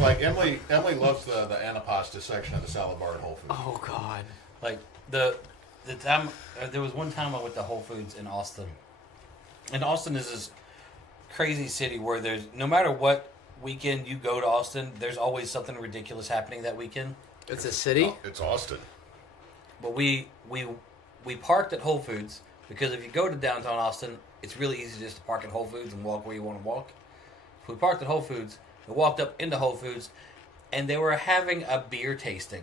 Like Emily loves the antipasta section of the salad bar at Whole Foods. Oh God. Like the time there was one time I went to Whole Foods in Austin. And Austin is this crazy city where there's no matter what weekend you go to Austin, there's always something ridiculous happening that weekend. It's a city? Oh, it's Austin. But we parked at Whole Foods because if you go to downtown Austin, it's really easy just to park at Whole Foods and walk where you want to walk. So we parked at Whole Foods, we walked up into Whole Foods, and they were having a beer tasting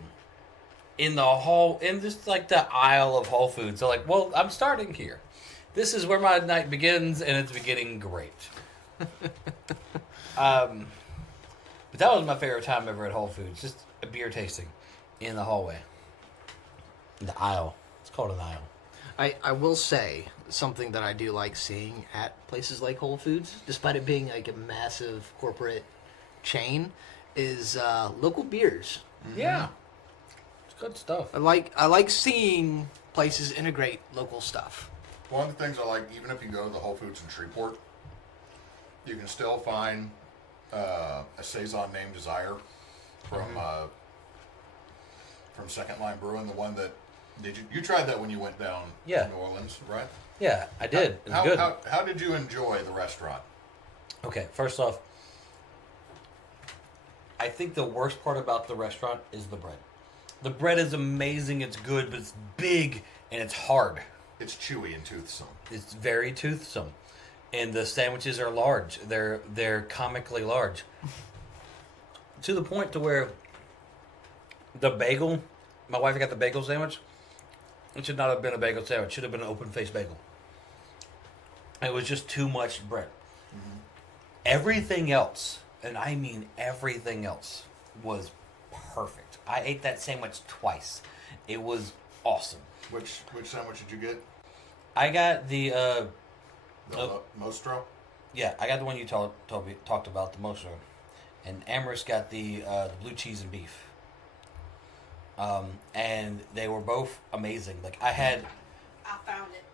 in just like the aisle of Whole Foods. So like, well, I'm starting here. This is where my night begins, and it's beginning great. But that was my favorite time ever at Whole Foods. Just a beer tasting in the hallway. In the aisle. It's called an aisle. I will say something that I do like seeing at places like Whole Foods, despite it being like a massive corporate chain, is local beers. Yeah. It's good stuff. I like seeing places integrate local stuff. One of the things I like, even if you go to the Whole Foods in Shreveport, you can still find a saison named Desire from Second Line Brewing. The one that you tried that when you went down to New Orleans, right? Yeah, I did. It was good. How did you enjoy the restaurant? Okay, first off, I think the worst part about the restaurant is the bread. The bread is amazing, it's good, but it's big and it's hard. It's chewy and toothsome. It's very toothsome. And the sandwiches are large. They're comically large. To the point to where the bagel, my wife got the bagel sandwich. It should not have been a bagel sandwich. It should have been an open-faced bagel. It was just too much bread. Mm-hmm. Everything else, and I mean everything else, was perfect. I ate that sandwich twice. It was awesome. Which sandwich did you get? I got the Mostro? Yeah, I got the one you talked about, the Mostro. And Amherst got the blue cheese and beef. And they were both amazing. Like I found it.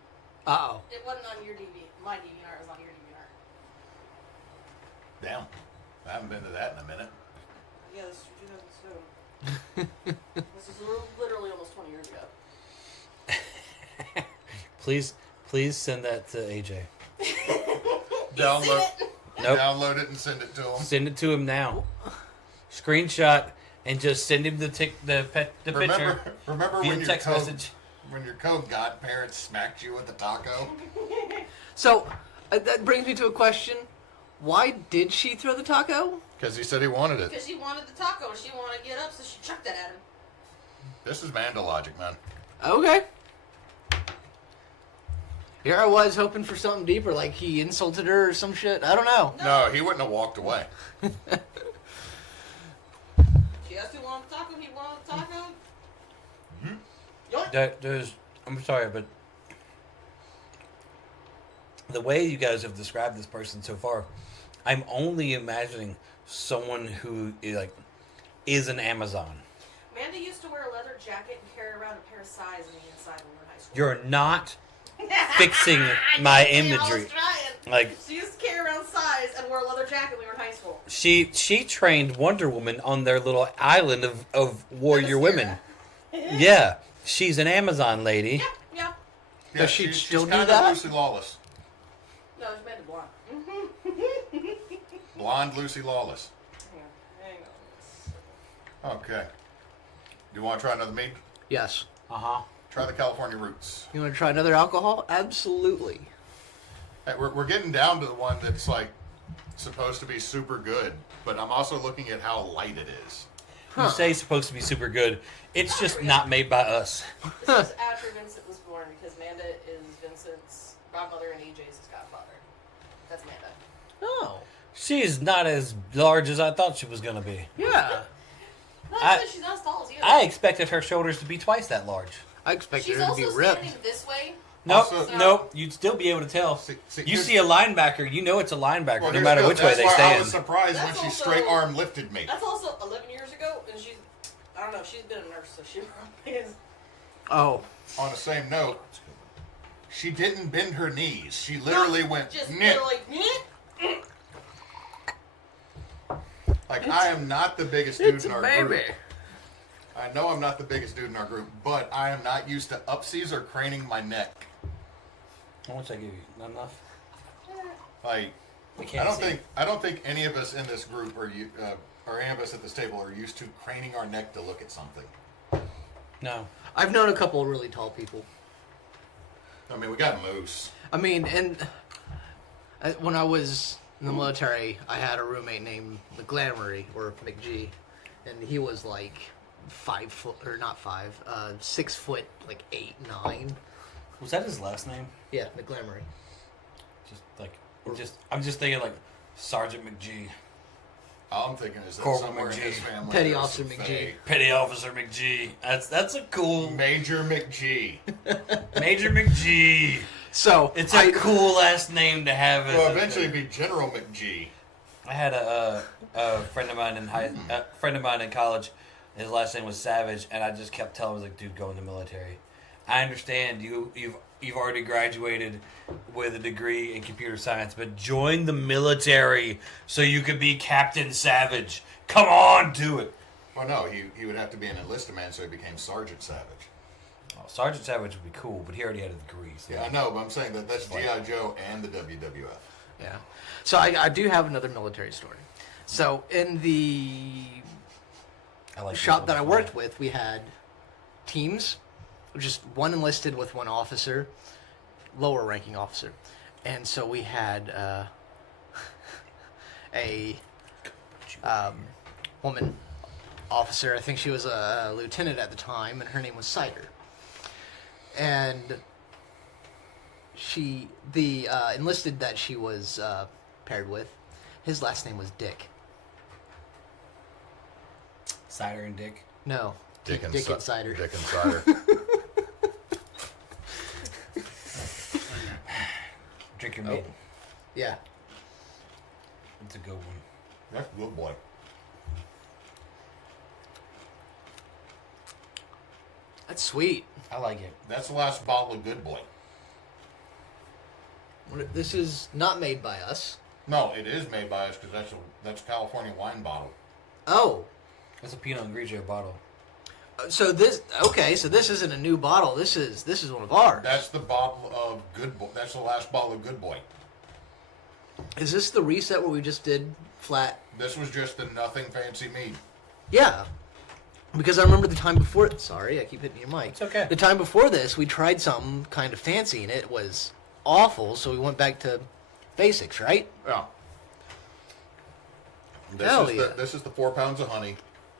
Uh-oh. It wasn't on your DVR. My DVR was on your DVR. Damn. I haven't been to that in a minute. Yeah, this is 2002. This is literally almost 20 years ago. Please send that to AJ. Download Nope. Download it and send it to him. Send it to him now. Screenshot and just send him the picture. Remember via when your text code, message. when your godparents smacked you with the taco? So, that brings me to a question. Why did she throw the taco? Because he said he wanted it. Because she wanted the taco and she didn't want to get up, so she chucked it at him. This is Manda logic, man. Okay. Here I was hoping for something deeper, like he insulted her or some shit. I don't know. No, he wouldn't have walked away. She asked who wanted the taco, he wanted the taco. Mm-hmm. I'm sorry, but the way you guys have described this person so far, I'm only imagining someone who is an Amazon. Amanda used to wear a leather jacket and carry around a pair of size on the inside when we were in high school. You're not fixing my imagery. I was trying. Like She used to carry around size and wore a leather jacket when we were in high school. she trained Wonder Woman on their little island of warrior Themyscira. women. Yeah, she's an Amazon lady. Yeah. Does she still she's do kinda that? Lucy Lawless. No, it's Amanda Blonde. Blonde Lucy Lawless. Hang on. Okay. Do you want to try another mead? Yes. Uh-huh. Try the California Roots. You want to try another alcohol? Absolutely. Hey, we're getting down to the one that's like supposed to be super good, but I'm also looking at how light it is. You say it's supposed to be super good. It's just not made by us. This is after Vincent was born because Amanda is Vincent's godmother and AJ's his godfather. That's Amanda. Oh, She's not as large as I thought she was going to be. yeah. No, she's not as tall as you. I expected her shoulders to be twice that large. I expected She's her to also be ripped. standing this way. Nope, Also- nope. You'd still be able to tell. You here's- see a linebacker, you know it's a linebacker, Well, no here's matter the- which way that's they why I stand. was surprised when That's she also- straight arm lifted me. That's also 11 years ago, and she's, I don't know, she's been a nurse, so she probably is. Oh, On the same note, she didn't bend her knees. She literally went Just knit. literally, Like, I am not the biggest dude it's in a our baby. group. I know I'm not the biggest dude in our group, but I am not used to upsies or craning my neck. How much I give you? Not enough? Like, We can't see. I don't think any of us in this group or any of us at this table are used to craning our neck to look at something. No. I've known a couple of really tall people. I mean, we got Moose. I mean, and when I was in the military, I had a roommate named McGlamory, or McG, and he was like 5 foot, or not 5, 6 foot, like 8, 9. Was that his last name? Yeah, McGlamory. I'm just thinking like Sergeant McGee. All I'm thinking is that Corporal somewhere in his McGee. family, Petty there's Officer some McGee. Faye. Petty Officer McGee. That's a cool Major McGee. Major McGee. So It's a cool last name to have. Will eventually be General McGee. I had a friend of mine in college. His last name was Savage, and I just kept telling him, I was like, dude, go in the military. I understand you've already graduated with a degree in computer science, but join the military so you could be Captain Savage. Come on, do it. Well, no, he would have to be an enlisted man, so he became Sergeant Savage. Oh, Sergeant Savage would be cool, but he already had a degree. So Yeah, I know, but I'm saying that's G.I. Joe and the WWF. Yeah. So I do have another military story. So in the I like shop that I worked with, we had teams, just one enlisted with one officer, lower ranking officer. And so we had a woman officer. I think she was a lieutenant at the time, and her name was Cider. And the enlisted that she was paired with, his last name was Dick. Cider and Dick. No, Dick and Cider. Dick and Cider. Drink your meat. Yeah. It's a good one. That's a good boy. That's sweet. I like it. That's the last bottle of Good Boy. This is not made by us. No, it is made by us because that's a California wine bottle. Oh. That's a Pinot Grigio bottle. So this isn't a new bottle. This is one of ours. That's the bottle of Good Boy. That's the last bottle of Good Boy. Is this the reset where we just did flat? This was just the nothing fancy mead. Yeah. Because I remember the time before. Sorry, I keep hitting your mic. It's okay. The time before this, we tried something kind of fancy, and it was awful. So we went back to basics, right? Yeah. Hell yeah. This is the 4 pounds of honey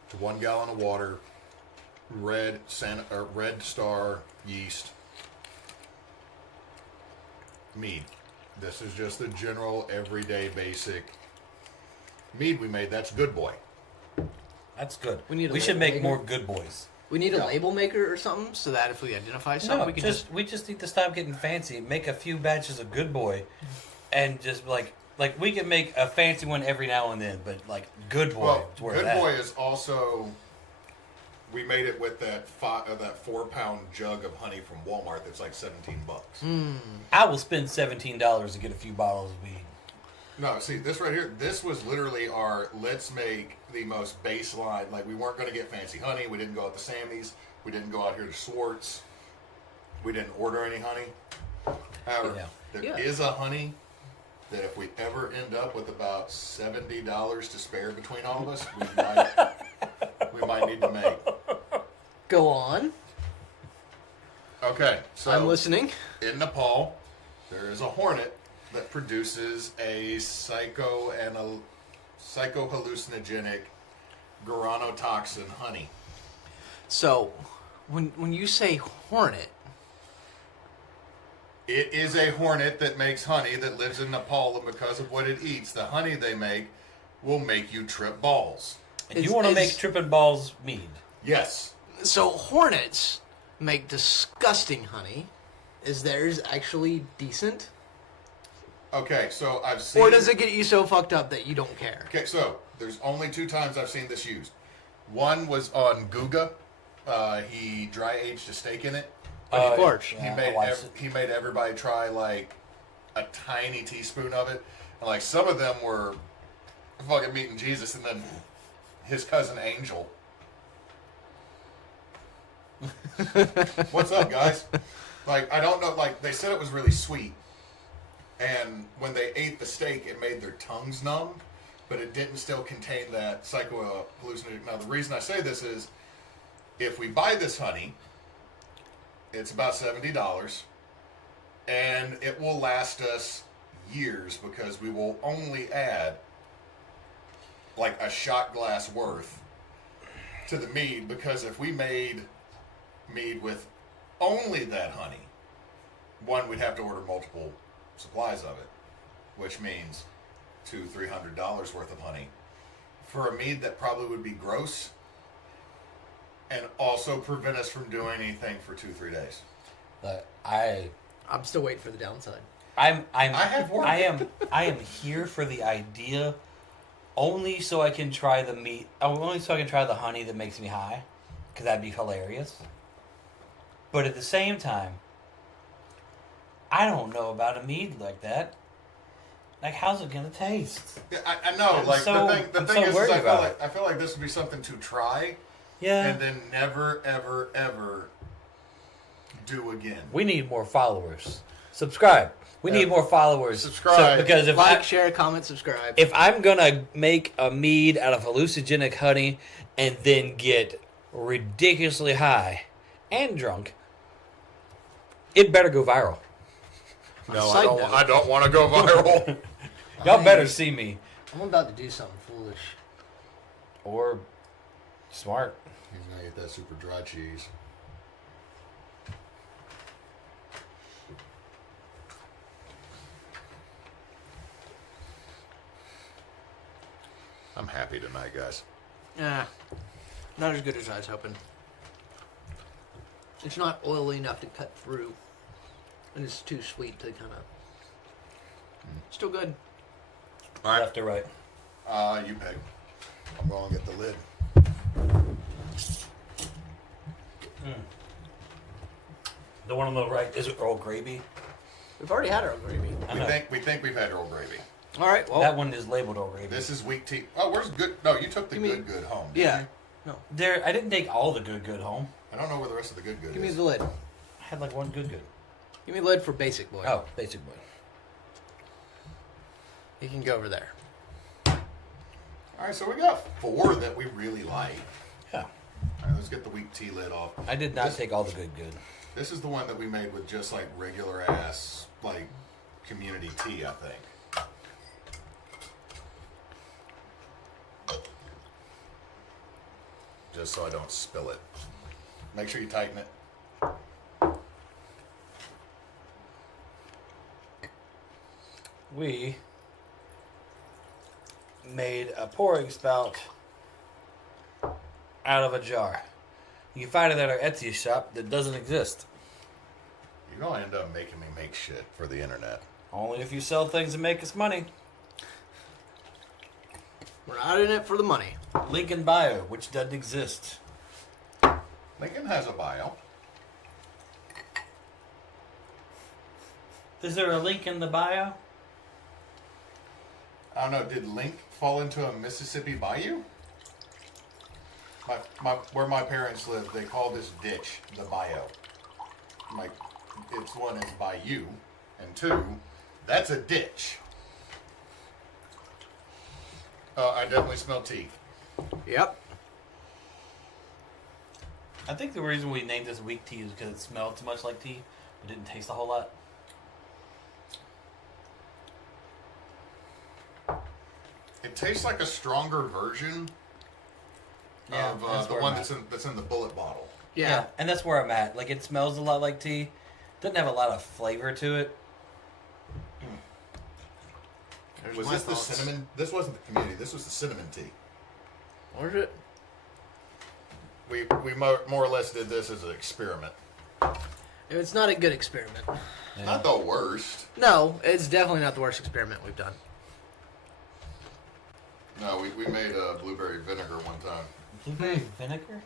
to 1 gallon of water, red Star yeast, mead. This is just the general everyday basic mead we made. That's Good Boy. That's good. We should make label. more good boys. We need a Yeah. label maker or something so that if we identify something, No, we can we just need to stop getting fancy. Make a few batches of good boy, and just like we can make a fancy one every now and then. But like good boy, Well, is where Good it's at. Boy is also. We made it with that 4 pound jug of honey from Walmart. That's like $17. I will spend $17 to get a few bottles of weed. No, see this right here. This was literally our let's make the most baseline. Like we weren't going to get fancy honey. We didn't go out to Sammy's. We didn't go out here to Swartz. We didn't order any honey. However, Yeah. there is a honey that if we ever end up with about $70 to spare between all of us, we might need to make. go on. Okay, so I'm listening. in Nepal, there is a hornet that produces a psychohallucinogenic guaranotoxin honey. So, when you say hornet, It is a hornet that makes honey that lives in Nepal, and because of what it eats, the honey they make will make you trip balls. And you want to make tripping balls mead. Yes. So hornets make disgusting honey. Is theirs actually decent? Okay, so I've seen... Or does it get you so fucked up that you don't care? Okay, so there's only 2 times I've seen this used. One was on Guga. He dry aged a steak in it. Porch. Yeah, He made everybody try like a tiny teaspoon of it, and like some of them were fucking meeting Jesus, and then his cousin Angel. What's up, guys? Like I don't know. Like they said it was really sweet, and when they ate the steak, it made their tongues numb, but it didn't still contain that psychohallucinogen. Now the reason I say this is, if we buy this honey. It's about $70, and it will last us years because we will only add like a shot glass worth to the mead, because if we made mead with only that honey, one, we'd have to order multiple supplies of it, which means $200-300 worth of honey for a mead that probably would be gross and also prevent us from doing anything for 2-3 days. But I'm still waiting for the downside. I am here for the idea, only so I can try the meat. Only so I can try the honey that makes me high, because that'd be hilarious. But at the same time, I don't know about a mead like that. Like, how's it gonna taste? Yeah, I know. The thing is I feel like this would be something to try. Yeah. And then never, ever, ever do again. We need more followers. Subscribe. We need more followers. Subscribe. Because if Share, comment, subscribe. if I'm gonna make a mead out of hallucinogenic honey and then get ridiculously high and drunk, it better go viral. No, Side note. I don't want to go viral. Y'all better see me. I'm about to do something foolish. Or smart. He's gonna get that super dry cheese. I'm happy tonight, guys. Yeah, not as good as I was hoping. It's not oily enough to cut through, and it's too sweet to kind of. Still good. All right. Left or right? You peg. I'm going to get the lid. The one on the right is Earl Gravy. We've already had our gravy. We think we've had Earl Gravy. All right. Well, That one is labeled Earl Gravy. This is weak tea. Oh, where's good? No, you took the Give me- good home. didn't yeah. you? No. I didn't take all the good home. I don't know where the rest of the good Give me is. the lid. I had like one good. Give me the lid for basic boy. Oh, basic boy. You can go over there. All right, so we got 4 that we really like. Yeah. All right, let's get the weak tea lid off. I did not take all the good. This is the one that we made with just like regular ass like community tea, I think. Just so I don't spill it. Make sure you tighten it. We made a pouring spout out of a jar. You can find it at our Etsy shop that doesn't exist. You're gonna end up making me make shit for the internet. Only if you sell things that make us money. We're not in it for the money. Link in bio, which doesn't exist. Lincoln has a bio. Is there a link in the bio? I don't know. Did Link fall into a Mississippi bayou? Where my parents live, they call this ditch the bayou. Like, it's one is bayou, and 2, that's a ditch. I definitely smell tea. Yep. I think the reason we named this weak tea is because it smelled too much like tea, but didn't taste a whole lot. It tastes like a stronger version of that's the where one I'm that's in the bullet bottle. Yeah. And that's where I'm at. Like, it smells a lot like tea. Doesn't have a lot of flavor to it. Was this the cinnamon? This wasn't the community. This was the cinnamon tea. Was it? We more or less did this as an experiment. It's not a good experiment. Yeah. Not the worst. No, it's definitely not the worst experiment we've done. No, we made blueberry vinegar one time. Blueberry vinegar?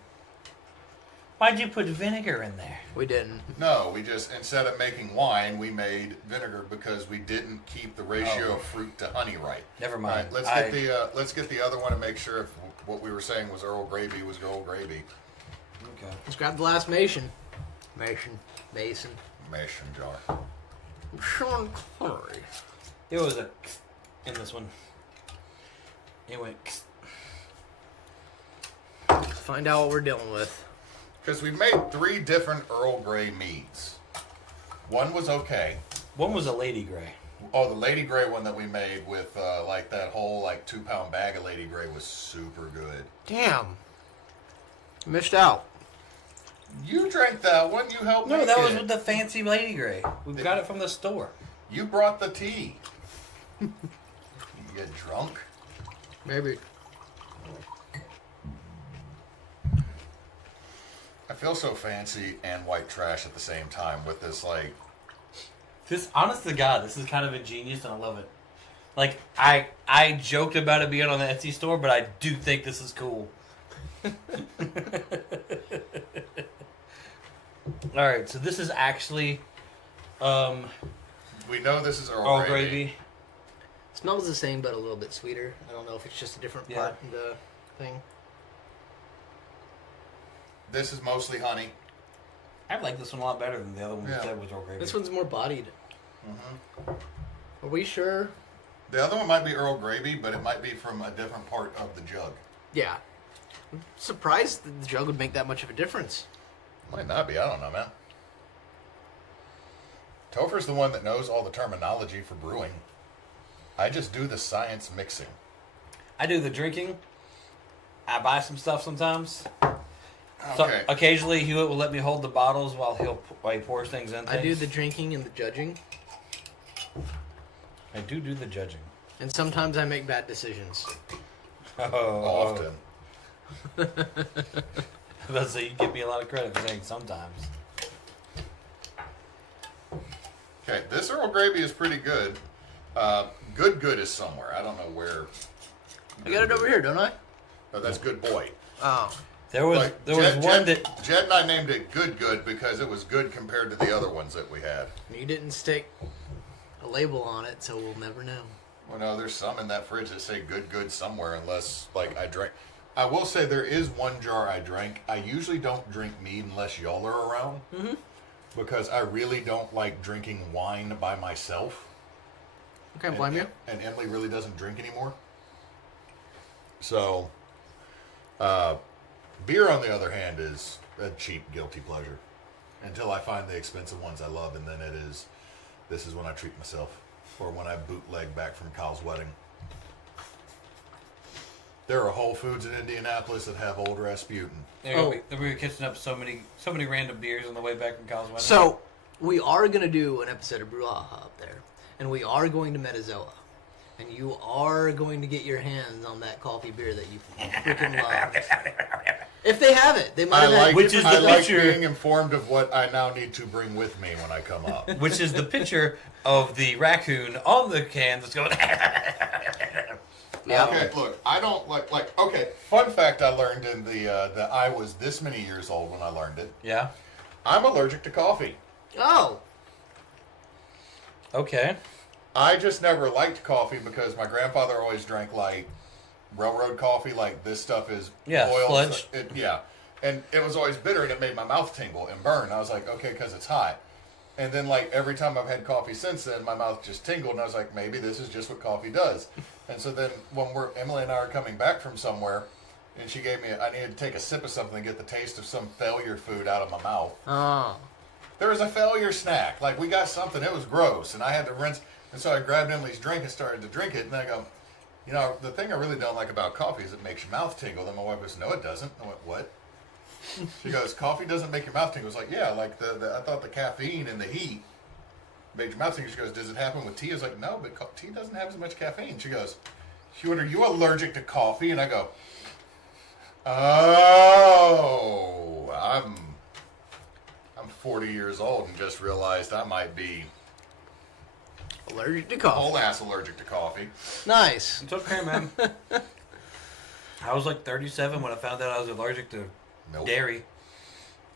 Why'd you put vinegar in there? We didn't. No, we just, instead of making wine, we made vinegar because we didn't keep the ratio of fruit to honey right. Never All mind. right, let's get the other one and make sure if what we were saying was Earl Gravy was Earl Gravy. Okay. Let's grab the last Mason. Mason. Mason jar. Sean Connery. There was a in this one. It went. Find out what we're dealing with. Because we made 3 different Earl Grey meads. One was okay. One was a Lady Grey. Oh, the Lady Grey one that we made with like that whole like 2-pound bag of Lady Grey was super good. Damn. Missed out. You drank that one. You helped No, make that it. was with the fancy Lady Grey. We got it from the store. You brought the tea. You get drunk? Maybe. I feel so fancy and white trash at the same time with this like. This, honest to God, this is kind of ingenious and I love it. Like, I joked about it being on the Etsy store, but I do think this is cool. Alright, so this is actually We know this is Earl Earl Gravy. Gravy. Smells the same, but a little bit sweeter. I don't know if it's just a different part of the thing. This is mostly honey. I like this one a lot better than the other one we Yeah. said was Earl Gravy. This one's more bodied. Mm-hmm. Are we sure? The other one might be Earl Gravy, but it might be from a different part of the jug. Yeah. I'm surprised that the jug would make that much of a difference. Might not be. I don't know, man. Topher's the one that knows all the terminology for brewing. I just do the science mixing. I do the drinking. I buy some stuff sometimes. So Okay. occasionally Hewitt will let me hold the bottles while he pours things in. I do the drinking and the judging, I do the judging. and sometimes I make bad decisions. Often. That's so you give me a lot of credit for saying sometimes. Okay, this Earl Gravy is pretty good. Good is somewhere. I don't know where. I got it over here, don't I? Oh, that's Good Boy. Oh. There was one that Jed and I named it Good because it was good compared to the other ones that we had. You didn't stick a label on it, so we'll never know. Well, no, there's some in that fridge that say good somewhere, unless, like, I drank. I will say there is one jar I drank. I usually don't drink mead unless y'all are around. Mm-hmm. Because I really don't like drinking wine by myself. I can't blame you. And Emily really doesn't drink anymore. So, beer, on the other hand, is a cheap, guilty pleasure. Until I find the expensive ones I love, and then this is when I treat myself. Or when I bootleg back from Kyle's wedding. There are Whole Foods in Indianapolis that have Old Rasputin. we were catching up so many random beers on the way back from Kyle's wedding. So, we are going to do an episode of Brew Ha Ha up there. And we are going to Metazoa. And you are going to get your hands on that coffee beer that you freaking love. If they have it, they might have had Which is the I like picture- being informed of what I now need to bring with me when I come up. which is the picture of the raccoon on the can that's going. Yeah. Okay, look, I don't like. Okay, fun fact I learned in that I was this many years old when I learned it. Yeah. I'm allergic to coffee. Oh. Okay. I just never liked coffee because my grandfather always drank like railroad coffee. Like this stuff is boiled. sludge. And it was always bitter and it made my mouth tingle and burn. I was like, okay, because it's hot. And then like every time I've had coffee since then, my mouth just tingled and I was like, maybe this is just what coffee does. And so then when Emily and I are coming back from somewhere, and she gave me, I needed to take a sip of something and get the taste of some failure food out of my mouth. Oh. There was a failure snack. Like, we got something. It was gross. And I had to rinse. And so I grabbed Emily's drink and started to drink it. And then I go, the thing I really don't like about coffee is it makes your mouth tingle. Then my wife goes, no, it doesn't. I went, what? She goes, coffee doesn't make your mouth tingle. It's like, yeah, like I thought the caffeine and the heat made your mouth tingle. She goes, does it happen with tea? I was like, no, but tea doesn't have as much caffeine. She goes, Hewitt, are you allergic to coffee? And I go, oh, I'm 40 years old and just realized I might be Allergic to coffee. whole ass allergic to coffee. Nice. It's okay, man. I was like 37 when I found out I was allergic to dairy.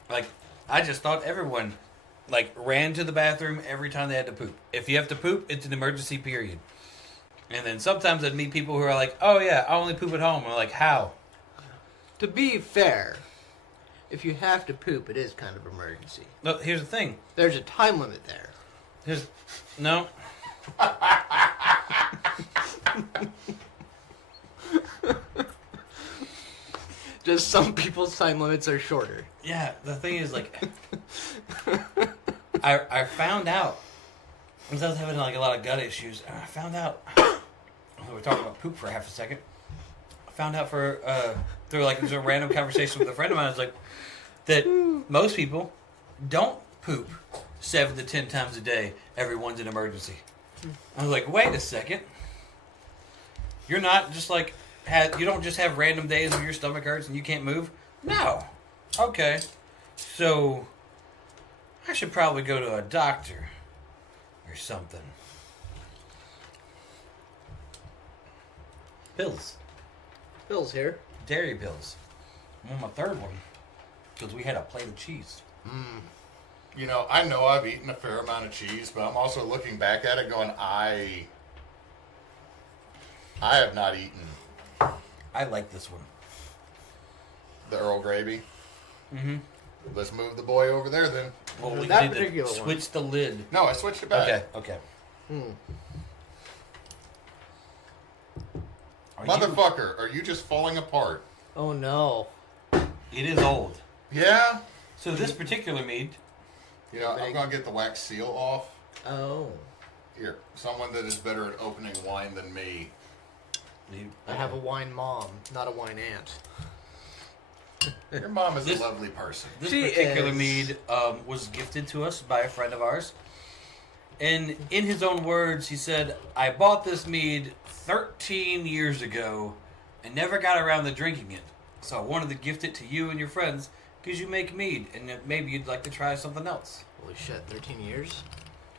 Like, I just thought everyone, like, ran to the bathroom every time they had to poop. If you have to poop, it's an emergency period. And then sometimes I'd meet people who are like, oh yeah, I only poop at home. I'm like, how? To be fair, if you have to poop, it is kind of an emergency. No, here's the thing. There's a time limit there. No. Just some people's time limits are shorter. Yeah, the thing is, like, I found out, because I was having, like, a lot of gut issues, and I found out, we were talking about poop for half a second, I found out through, like, it was a random conversation with a friend of mine, I was like, that most people don't poop 7 to 10 times a day. Everyone's an emergency. I was like, wait a second. You're not just like, you don't just have random days where your stomach hurts and you can't move? No. Okay. So, I should probably go to a doctor or something. Pills. Bill's here. Dairy pills. I'm on my third one. Because we had a plate of cheese. You know I've eaten a fair amount of cheese, but I'm also looking back at it going, I have not eaten I like this one. the Earl Gravy. Mm-hmm. Let's move the boy over there then. Well, we That need to particular one. switch the lid. No, I switched it back. Okay. Are Motherfucker, are you just falling apart? Oh no. It is old. Yeah? So this particular mead, You know, I'm going to get the wax seal off. Oh. Here, someone that is better at opening wine than me. I have a wine mom, not a wine aunt. Your mom is This- a lovely person. this She particular is. mead was gifted to us by a friend of ours. And in his own words, he said, I bought this mead 13 years ago and never got around to drinking it. So I wanted to gift it to you and your friends because you make mead and that maybe you'd like to try something else. Holy shit, 13 years?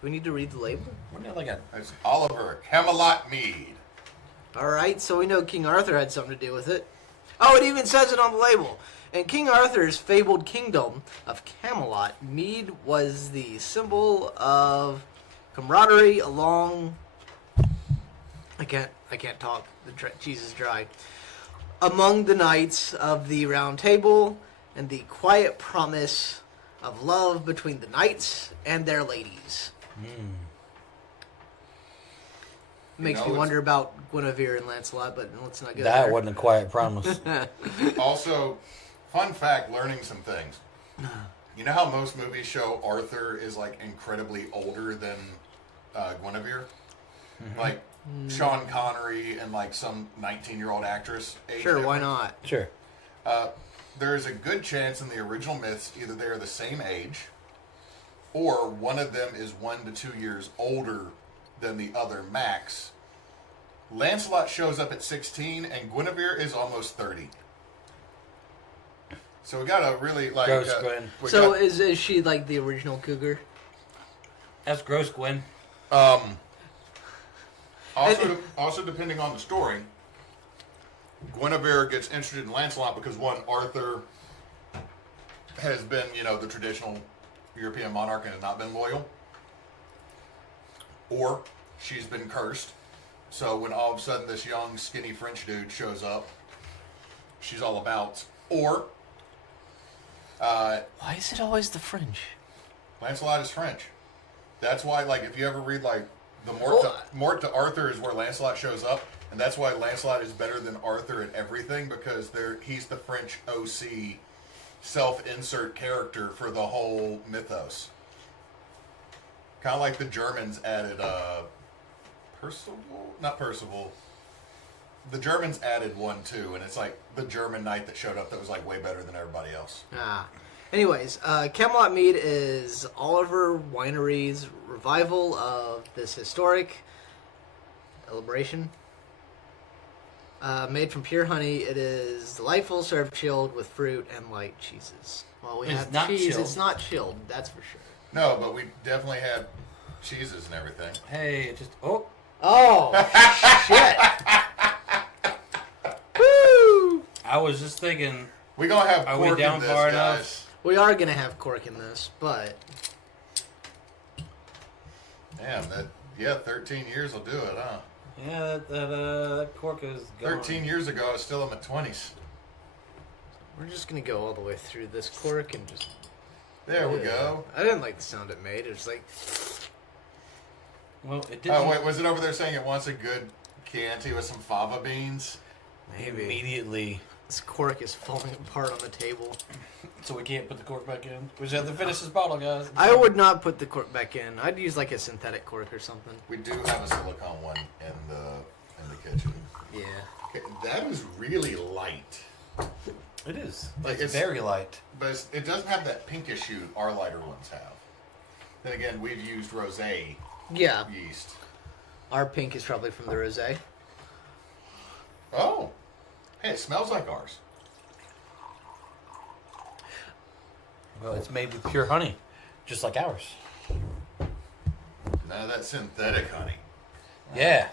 Do we need to read the label? What do you like? It's Oliver Camelot Mead. Alright, so we know King Arthur had something to do with it. Oh, it even says it on the label. In King Arthur's fabled kingdom of Camelot, mead was the symbol of camaraderie along... I can't talk. The cheese is dry. Among the knights of the Round Table, and the quiet promise of love between the knights and their ladies. Makes know, me it's- wonder about Guinevere and Lancelot, but let's not go That there. wasn't a quiet promise. Also, fun fact, learning some things. You know how most movies show Arthur is like incredibly older than Guinevere? Like Sean Connery and like some 19-year-old actress. Age Sure, why difference. not? Sure. There's a good chance in the original myths either they are the same age or one of them is 1 to 2 years older than the other max. Lancelot shows up at 16 and Guinevere is almost 30. So we got a really like Gross, Gwen. we So got- is she like the original cougar? That's gross, Gwen. also depending on the story, Guinevere gets interested in Lancelot because one, Arthur has been, the traditional European monarch and has not been loyal. Or she's been cursed. So when all of a sudden this young, skinny French dude shows up, she's all about. Or Why is it always the French? Lancelot is French. That's why, like, if you ever read, like, the Well, Mort to Arthur is where Lancelot shows up, and that's why Lancelot is better than Arthur at everything, because he's the French OC self-insert character for the whole mythos. Kind of like the Germans added Percival? Not Percival. the Germans added one too, and it's like the German night that showed up that was like way better than everybody else. Anyways, Camelot Mead is Oliver Winery's revival of this historic elaboration. Made from pure honey, it is delightful, served chilled with fruit and light cheeses. Well, we It's have not cheese. chilled. It's not chilled, that's for sure. No, but we definitely had cheeses and everything. Hey, it just Oh, shit. Woo! I was just thinking. We gonna have Are we cork down in this, far guys. enough? We are going to have cork in this, but... Damn, 13 years will do it, huh? Yeah, that cork is gone. 13 years ago, I was still in my 20s. We're just going to go all the way through this cork and just... There we go. I didn't like the sound it made. It was like... Well, it didn't. Oh, wait, was it over there saying it wants a good Chianti with some fava beans? Maybe. Immediately. This cork is falling apart on the table. So we can't put the cork back in. We just have to finish this bottle, guys. I would not put the cork back in. I'd use like a synthetic cork or something. We do have a silicone one in the kitchen. Yeah. Okay, that is really light. It is. Like, It's very light. But it doesn't have that pinkish hue our lighter ones have. Then again, we've used rosé Yeah. yeast. Our pink is probably from the rosé. Oh. Hey, it smells like ours. Well, it's made with pure honey, just like ours. None of that synthetic honey. Yeah.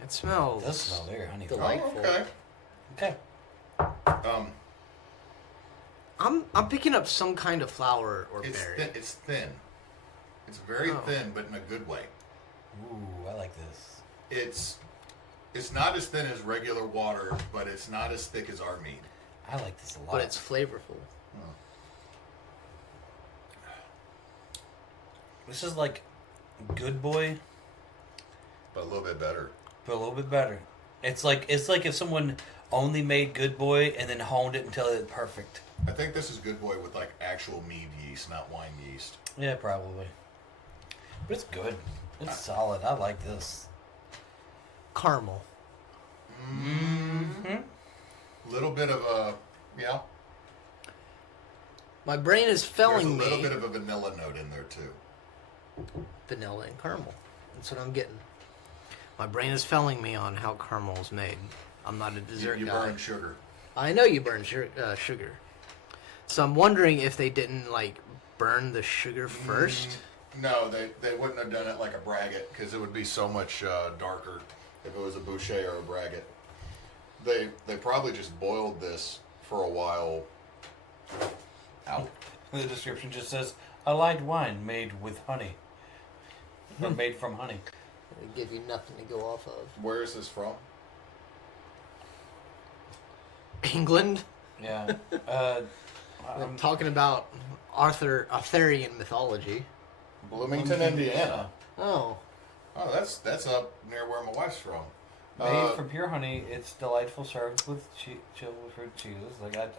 It smells... It does smell very honey. Delightful. Oh, okay. Okay. I'm picking up some kind of flower or It's berry. thin. It's thin. It's very Oh. thin, but in a good way. Ooh, I like this. It's not as thin as regular water, but it's not as thick as our mead. I like this a lot. But it's flavorful. This is like Good Boy, But a little bit better. but a little bit better. It's like if someone only made Good Boy and then honed it until it's perfect. I think this is Good Boy with like actual mead yeast, not wine yeast. Yeah, probably. But it's good. It's solid. I like this. Caramel. Little bit of a My brain is There's a failing little me. bit of a vanilla note in there too. Vanilla and caramel. That's what I'm getting. My brain is failing me on how caramel is made. I'm not a dessert You guy. burn sugar. I know you burn sugar. So I'm wondering if they didn't like burn the sugar first. No, they wouldn't have done it like a braggot because it would be so much darker if it was a boucher or a braggot. They probably just boiled this for a while. Out. The description just says, a light wine made with honey. Or made from honey. They give you nothing to go off of. Where is this from? England. Yeah. We're talking about Arthurian mythology. Bloomington, Indiana. Oh. Oh, that's up near where my wife's from. Made from pure honey, it's delightful, served with chilled with fruit cheeses.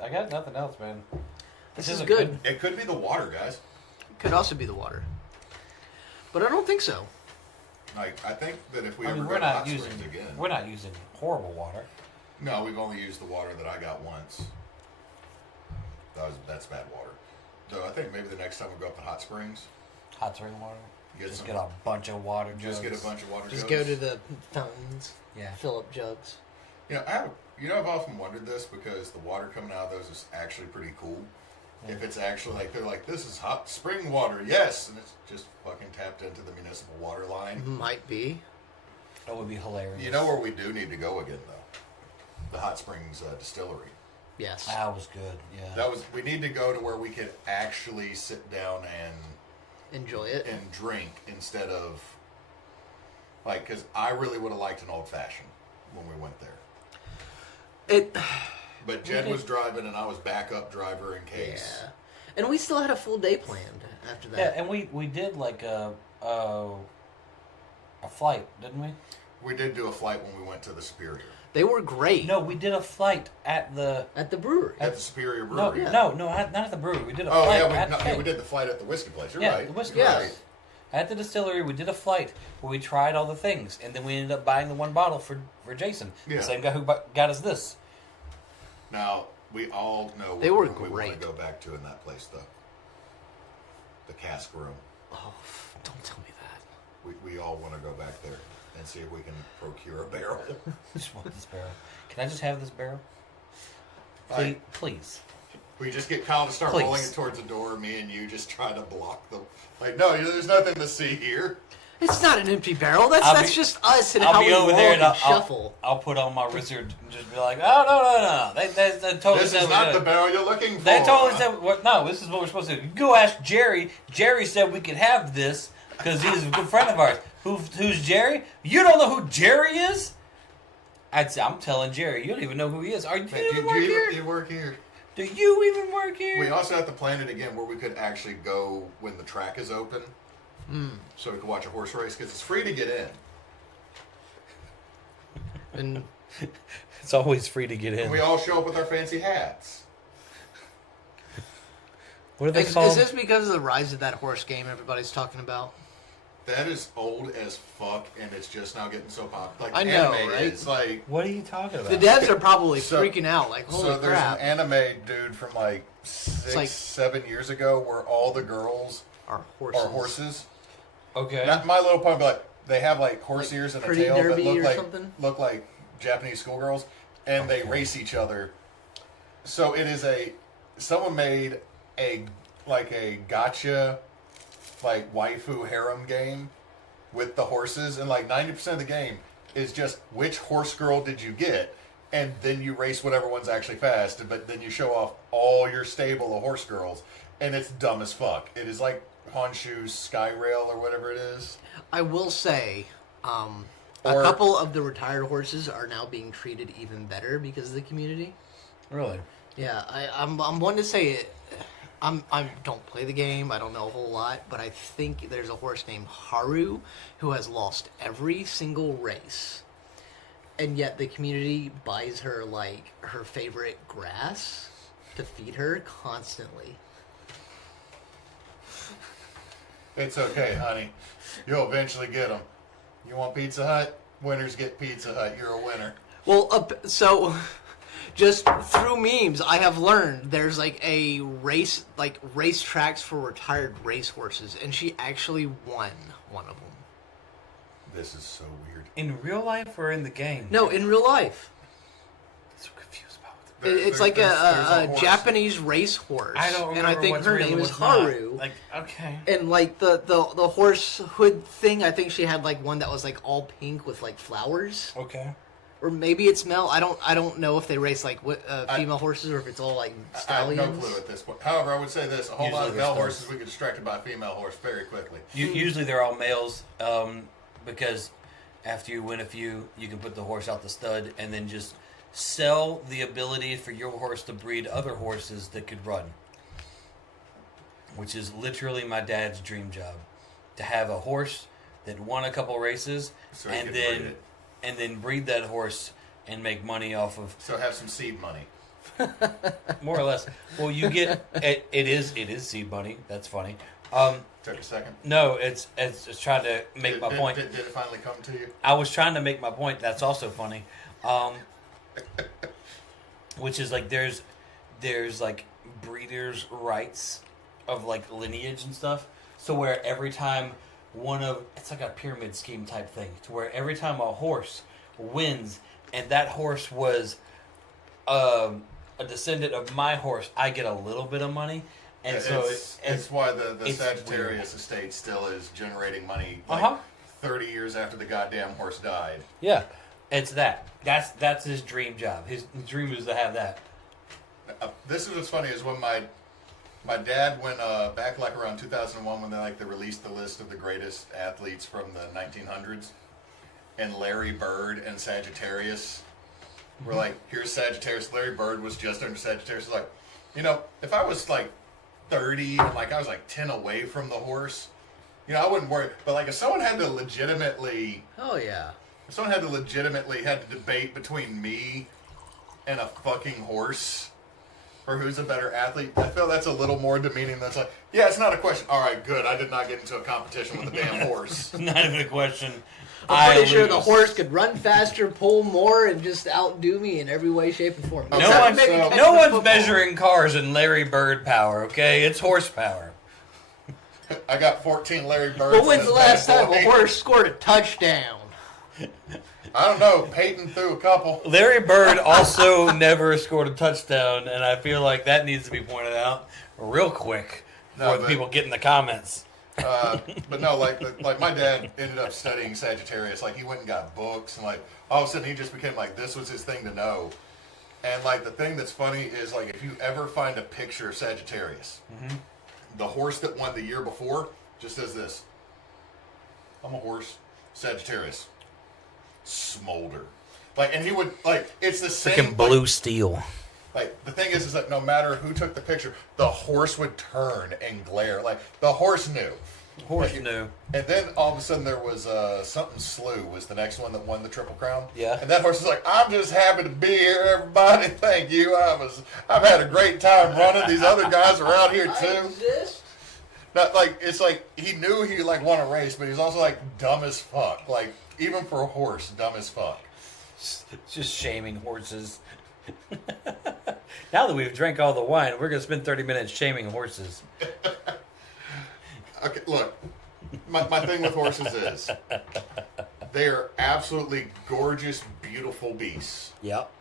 I got nothing else, man. This is a good. It could be the water, guys. Could also be the water. But I don't think so. Like I think that if we I ever mean, go to Hot Springs again, we're not using horrible water. no, we've only used the water that I got once. That's bad water. So I think maybe the next time we go up to Hot Springs, Hot spring water. Get Just some- get a bunch of water. just get a jugs. bunch of water. Just jugs. go to the fountains. Yeah. Fill up jugs. I've often wondered this because the water coming out of those is actually pretty cool. Yeah. If it's actually like they're like, this is hot spring water, yes, and it's just fucking tapped into the municipal water line. Might be. That would be hilarious. You know where we do need to go again though? The Hot Springs Distillery. Yes. That was good. Yeah. We need to go to where we could actually sit down Enjoy it. and drink instead of like, because I really would have liked an old fashioned when we went there. But Jed was driving and I was backup driver in case. Yeah. And we still had a full day planned after that. Yeah, and we did like a flight, didn't we? We did do a flight when we went to the Superior. They were great. No, we did a flight at the. At the brewery. At the Superior No, Brewery. not at the brewery. We did a Oh flight yeah, at the we did the flight at the whiskey place. You're Yeah, right. the whiskey Yes. place. At the distillery, we did a flight where we tried all the things, and then we ended up buying the one bottle for Jason. Yeah. The same guy who got us this. Now, we all know They were what we want great. to go back to in that place, though. The cask room. Oh, don't tell me that. We all want to go back there and see if we can procure a barrel. I just want this barrel. Can I just have this barrel? Please. Like, Please. we just get Kyle to start Please. rolling it towards the door. Me and you just try to block them. Like, no, there's nothing to see here. It's not an empty barrel. That's I'll that's be- just us and I'll how be we over roll there and and shuffle. I'll put on my wizard and just be like, oh, no. They totally This said is we not did the it. barrel you're looking for. They totally said, no, this is what we're supposed to do. You go ask Jerry. Jerry said we could have this because he's a good friend of ours. Who's Jerry? You don't know who Jerry is? I'd say, I'm telling Jerry, you don't even know who he is. Are you Hey, even work here? you work here. Do you even work here? We also have to plan it again where we could actually go when the track is open. So we could watch a horse race because it's free to get in. And It's always free to get in. And we all show up with our fancy hats. What are they is called? this because of the rise of that horse game everybody's talking about? That is old as fuck, and it's just now getting so popular. Like I know, anime right? is like. What are you talking about? The devs are probably So- freaking out. Like, holy So there's crap! an anime dude from like 7 years ago where all the girls Our horses. are horses. Okay. Not My Little Pony, but like, they have like horse ears and a Pretty tail that Derby or look something? like Japanese schoolgirls, and they race each other. So it is someone made a gotcha like waifu harem game with the horses, and like 90% of the game is just which horse girl did you get, and then you race whatever one's actually fast, but then you show off all your stable of horse girls, and it's dumb as fuck. It is like Honshu's Sky Rail or whatever it is. I will say, a Or- couple of the retired horses are now being treated even better because of the community. Really? Yeah, I'm one to say it. I don't play the game. I don't know a whole lot, but I think there's a horse named Haru who has lost every single race, and yet the community buys her like her favorite grass to feed her constantly. It's okay, honey. You'll eventually get them. You want Pizza Hut? Winners get Pizza Hut. You're a winner. Well, so just through memes, I have learned there's like a race tracks for retired racehorses, and she actually won one of them. This is so weird. In real life or in the game? No, in real life. I'm so confused about it. There's It's a a horse. Japanese racehorse. I don't remember and I think what's her real name and is what's not. Haru. Like, okay. And like the horse hood thing, I think she had like one that was like all pink with like flowers, Okay. or maybe it's male. I don't know if they race like female horses or if it's all like I have stallions. no clue at this point. However, I would say this: a whole lot of Usually male they're horses we get distracted by a female horse very quickly. Usually they're all males, because after you win a few, you can put the horse out the stud and then just sell the ability for your horse to breed other horses that could run. Which is literally my dad's dream job. To have a horse that won a couple races So he and could then breed it. and then breed that horse and make money off of So have some seed money. more or less. Well, you get it is seed money. That's funny. Took a second. No, it's trying to make my point. Did it finally come to you? I was trying to make my point. That's also funny. Which is like there's like breeders' rights of like lineage and stuff. So where every time it's like a pyramid scheme type thing, to where every time a horse wins and that horse was a descendant of my horse, I get a little bit of money. And Yeah, so it's why the it's Sagittarius estate still is generating money Uh-huh. 30 years after the goddamn horse died. yeah, it's that. That's his dream job. His dream is to have that. This is what's funny is when my dad went back like around 2001 when they released the list of the greatest athletes from the 1900s, and Larry Bird and Sagittarius were like, here's Sagittarius. Larry Bird was just under Sagittarius. Like, if I was like 30 and I was like 10 away from the horse, I wouldn't worry. But like if someone had to legitimately Oh yeah. had to debate between me and a fucking horse, for who's a better athlete, I feel that's a little more demeaning. That's like, yeah, it's not a question. All right, good. I did not get into a competition with a damn horse. Not even a question. I'm pretty sure the lose. horse could run faster, pull more, and just outdo me in every way, shape, and form. Okay, No one's, Maybe so- catch no the one's football. measuring cars in Larry Bird power, okay? It's horsepower. I got 14 Larry Birds. But in when's this the last bad time a boy. horse scored a touchdown? I don't know. Peyton threw a couple. Larry Bird also never scored a touchdown, and I feel like that needs to be pointed out real quick No, before but- people get in the comments. But no, like my dad ended up studying Sagittarius. Like he went and got books, and like all of a sudden he just became like this was his thing to know. And like the thing that's funny is like if you ever find a picture of Sagittarius, the horse that won the year before just says this: "I'm a horse, Sagittarius, smolder." Like, and he would like it's the same. Freaking blue steel. Like the thing is that no matter who took the picture, the horse would turn and glare. Like the horse knew. Horse Like, knew. And then all of a sudden there was something Slew was the next one that won the Triple Crown. Yeah. And that horse was like, "I'm just happy to be here, everybody. Thank you. I've had a great time running. These other guys are out here I too." exist. Not like it's like he knew he like won a race, but he's also like dumb as fuck. Like even for a horse, dumb as fuck. Just shaming horses. Now that we've drank all the wine, we're going to spend 30 minutes shaming horses. Okay, look, my thing with horses is they are absolutely gorgeous, beautiful beasts. Yep.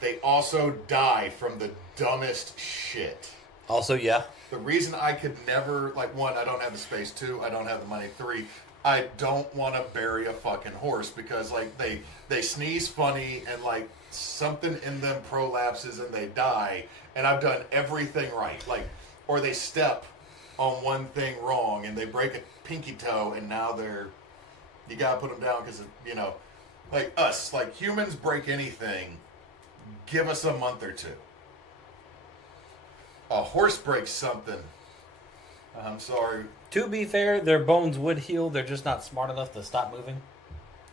They also die from the dumbest shit. Also, yeah. The reason I could never, like, one, I don't have the space. Two, I don't have the money. Three, I don't want to bury a fucking horse because, like, they sneeze funny and, like, something in them prolapses and they die. And I've done everything right. Like, or they step on one thing wrong and they break a pinky toe and now you gotta put them down because, you know, like us, like humans break anything, give us a month or two. A horse breaks something, I'm sorry. To be fair, their bones would heal. They're just not smart enough to stop moving.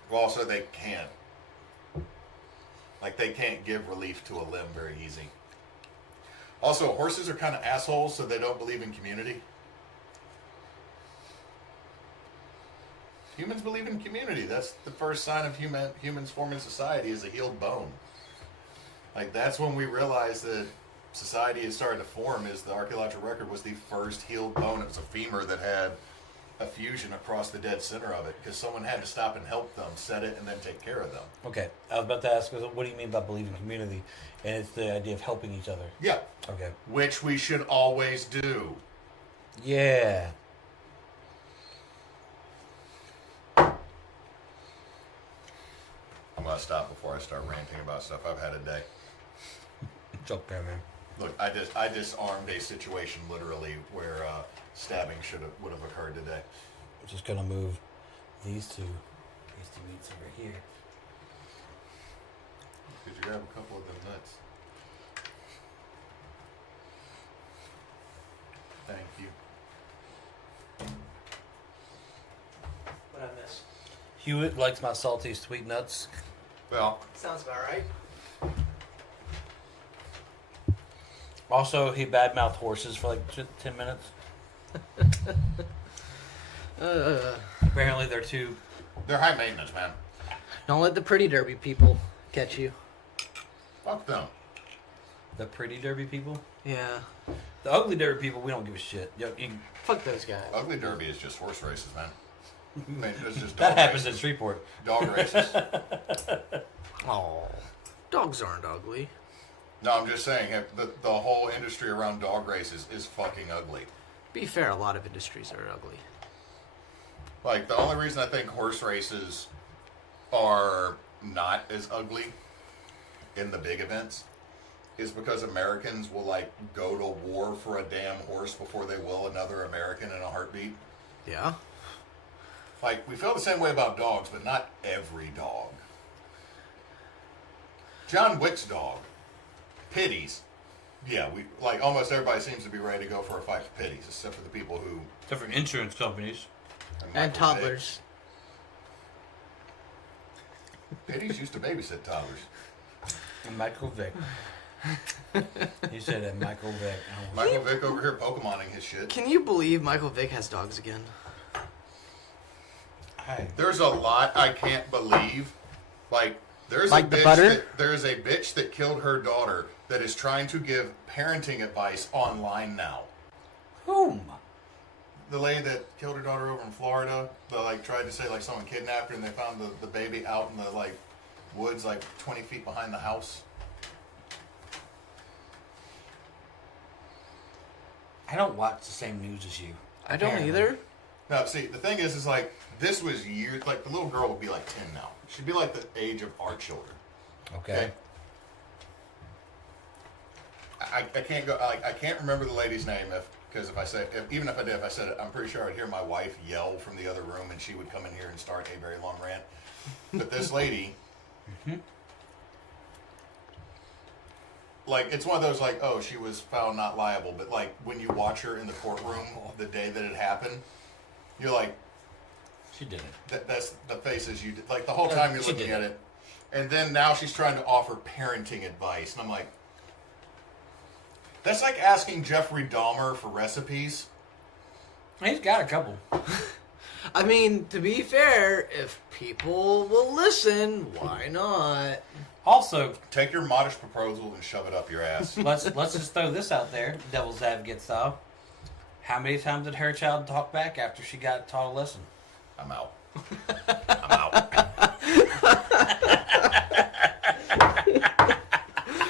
Well, also they can't. Like they can't give relief to a limb very easy. Also, horses are kind of assholes, so they don't believe in community. Humans believe in community. That's the first sign of humans forming society is a healed bone. Like that's when we realize that society is starting to form. Is the archaeological record was the first healed bone. It was a femur that had a fusion across the dead center of it because someone had to stop and help them, set it, and then take care of them. Okay. I was about to ask, what do you mean by believing community? And it's the idea of helping each other. Yeah, Okay. which we should always do. Yeah. I'm gonna stop before I start ranting about stuff. I've had a day. Joke there, man. Look, I disarmed a situation literally where stabbing would have occurred today. I'm just going to move these two meats over here. Could you grab a couple of them nuts? Thank you. What I miss? Hewitt likes my salty sweet nuts. Well, Sounds about right. Also, he badmouthed horses for like 10 minutes. Apparently, they're too... they're high maintenance, man. Don't let the pretty derby people catch you. Fuck them. The pretty derby people. Yeah. The ugly derby people, we don't give a shit. Fuck those guys. Ugly Derby is just horse races, man. I mean, it's just That dog happens in races. Shreveport. Dog races. Oh, dogs aren't ugly. No, I'm just saying the whole industry around dog races is fucking ugly. Be fair, a lot of industries are ugly. Like the only reason I think horse races are not as ugly in the big events is because Americans will like go to war for a damn horse before they will another American in a heartbeat. Yeah. Like we feel the same way about dogs, but not every dog. John Wick's dog, Pities. Yeah, we like almost everybody seems to be ready to go for a fight for Pities, except for the people who Different insurance companies. And toddlers. Pities used to babysit toddlers. And Michael Vick. You said that Michael Vick. Michael Vick over here Pokemoning his shit. Can you believe Michael Vick has dogs again? Hey. There's a lot I can't believe. Like, there's Like a the bitch butter? there's a bitch that killed her daughter that is trying to give parenting advice online now. Whom? The lady that killed her daughter over in Florida, that like tried to say like someone kidnapped her and they found the baby out in the like woods like 20 feet behind the house. I don't watch the same news as you. I don't Apparently. either. No, see, the thing is like, this was years, like, the little girl would be like 10 now. She'd be like the age of our children. Okay. I can't go, I can't remember the lady's name because if I said, even if I did, if I said it, I'm pretty sure I'd hear my wife yell from the other room and she would come in here and start a very long rant. But this lady, like, it's one of those like, oh, she was found not liable. But like, when you watch her in the courtroom the day that it happened, you're like, She did it. that's the faces you did. Like, the whole time you're She looking did at it. And then now she's trying to offer parenting advice. And I'm like, that's like asking Jeffrey Dahmer for recipes. He's got a couple. I mean, to be fair, if people will listen, why not? Also, Take your modest proposal and shove it up your ass. let's just throw this out there, devil's advocate style. How many times did her child talk back after she got taught a lesson? I'm out. I'm out.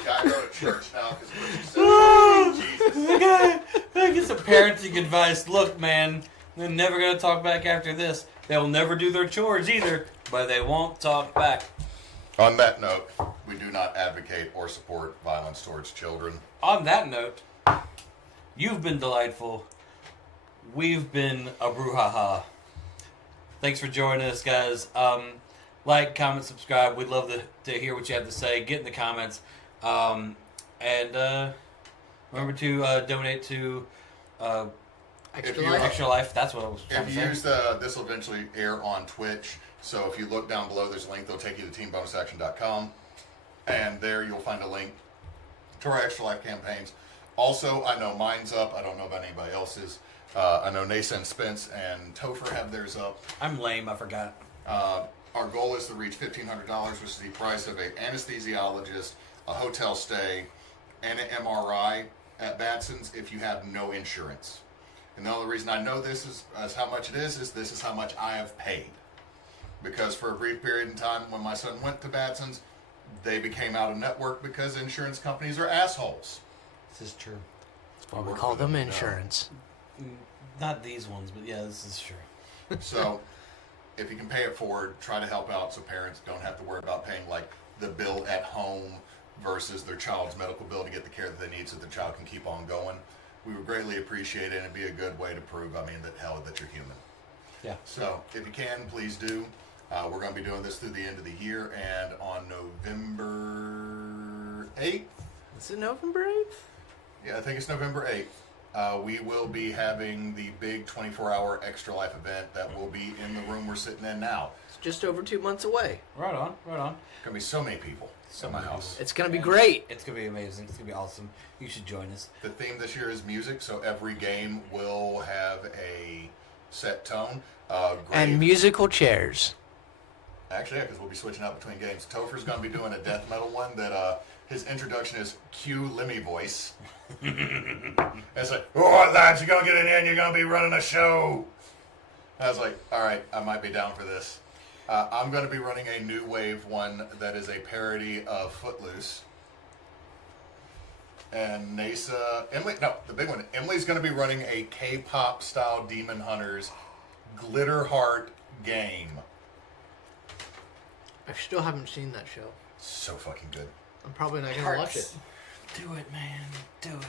Gotta go to church now because what she said. Jesus. I get some parenting advice. Look, man, they're never going to talk back after this. They'll never do their chores either, but they won't talk back. On that note, we do not advocate or support violence towards children. On that note, you've been delightful. We've been a Brew Ha Ha. Thanks for joining us, guys. Like, comment, subscribe. We'd love to hear what you have to say. Get in the comments. And remember to donate to Extra If you- life. Extra Life. That's what I was trying If to you say. use this will eventually air on Twitch. So if you look down below, there's a link. They'll take you to teambonusaction.com. And there you'll find a link to our Extra Life campaigns. Also, I know mine's up. I don't know about anybody else's. I know Nasa and Spence and Topher have theirs up. I'm lame. I forgot. Our goal is to reach $1,500, which is the price of an anesthesiologist, a hotel stay, and an MRI at Batson's if you have no insurance. And the only reason I know this is how much it is this is how much I have paid. Because for a brief period in time when my son went to Batson's, they became out of network because insurance companies are assholes. This is true. That's why we Work call for them, them no. insurance. Not these ones, but yeah, this is true. So if you can pay it forward, try to help out so parents don't have to worry about paying like the bill at home versus their child's medical bill to get the care that they need so the child can keep on going. We would greatly appreciate it, and it'd be a good way to prove, that you're human. Yeah. So if you can, please do. We're going to be doing this through the end of the year, and on November 8th, Is it November 8th? yeah, I think it's November 8th. We will be having the big 24-hour Extra Life event that will be in the room we're sitting in now. It's just over 2 months away. Right on. Going to be so many people in my house. It's going to be great. It's going to be amazing. It's going to be awesome. You should join us. The theme this year is music, so every game will have a set tone. And musical chairs. Actually, yeah, because we'll be switching out between games. Topher's going to be doing a death metal one that his introduction is Cue Lemmy voice. It's like, all right, lads, you're going to get in here and you're going to be running a show. I was like, all right, I might be down for this. I'm going to be running a new wave one that is a parody of Footloose. And the big one, Emily's going to be running a K-pop style Demon Hunters Glitter Heart game. I still haven't seen that show. So fucking good. I'm probably not going to watch it. Do it, man. Do it.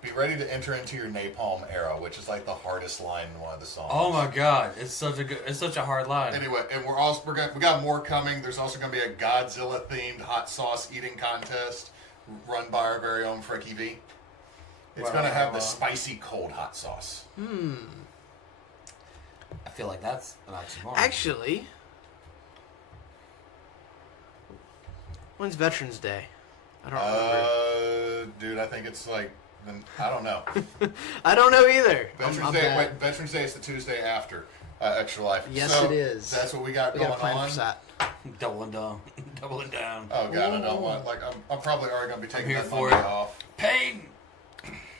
Be ready to enter into your Napalm era, which is like the hardest line in one of the songs. Oh my god, it's such a hard line. Anyway, and we got more coming. There's also going to be a Godzilla themed hot sauce eating contest run by our very own Fricky V. It's going to have the spicy cold hot sauce. I feel like that's an oxymoron. Actually, when's Veterans Day? I don't remember. Dude, I think it's like, I don't know. I don't know either. Veterans Day. Wait, Veterans Day is the Tuesday after Extra Life. Yes, so it is. That's what we got We going got a plan on. for that. Doubling down. Doubling down. Oh God, I don't want. Like, I'm probably already gonna be taking here that for Monday it. off. Pain!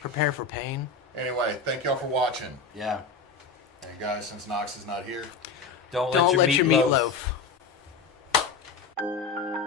Prepare for pain. Anyway, thank y'all for watching. Yeah. And guys, since Knox is not here, Don't let your meatloaf meatloaf.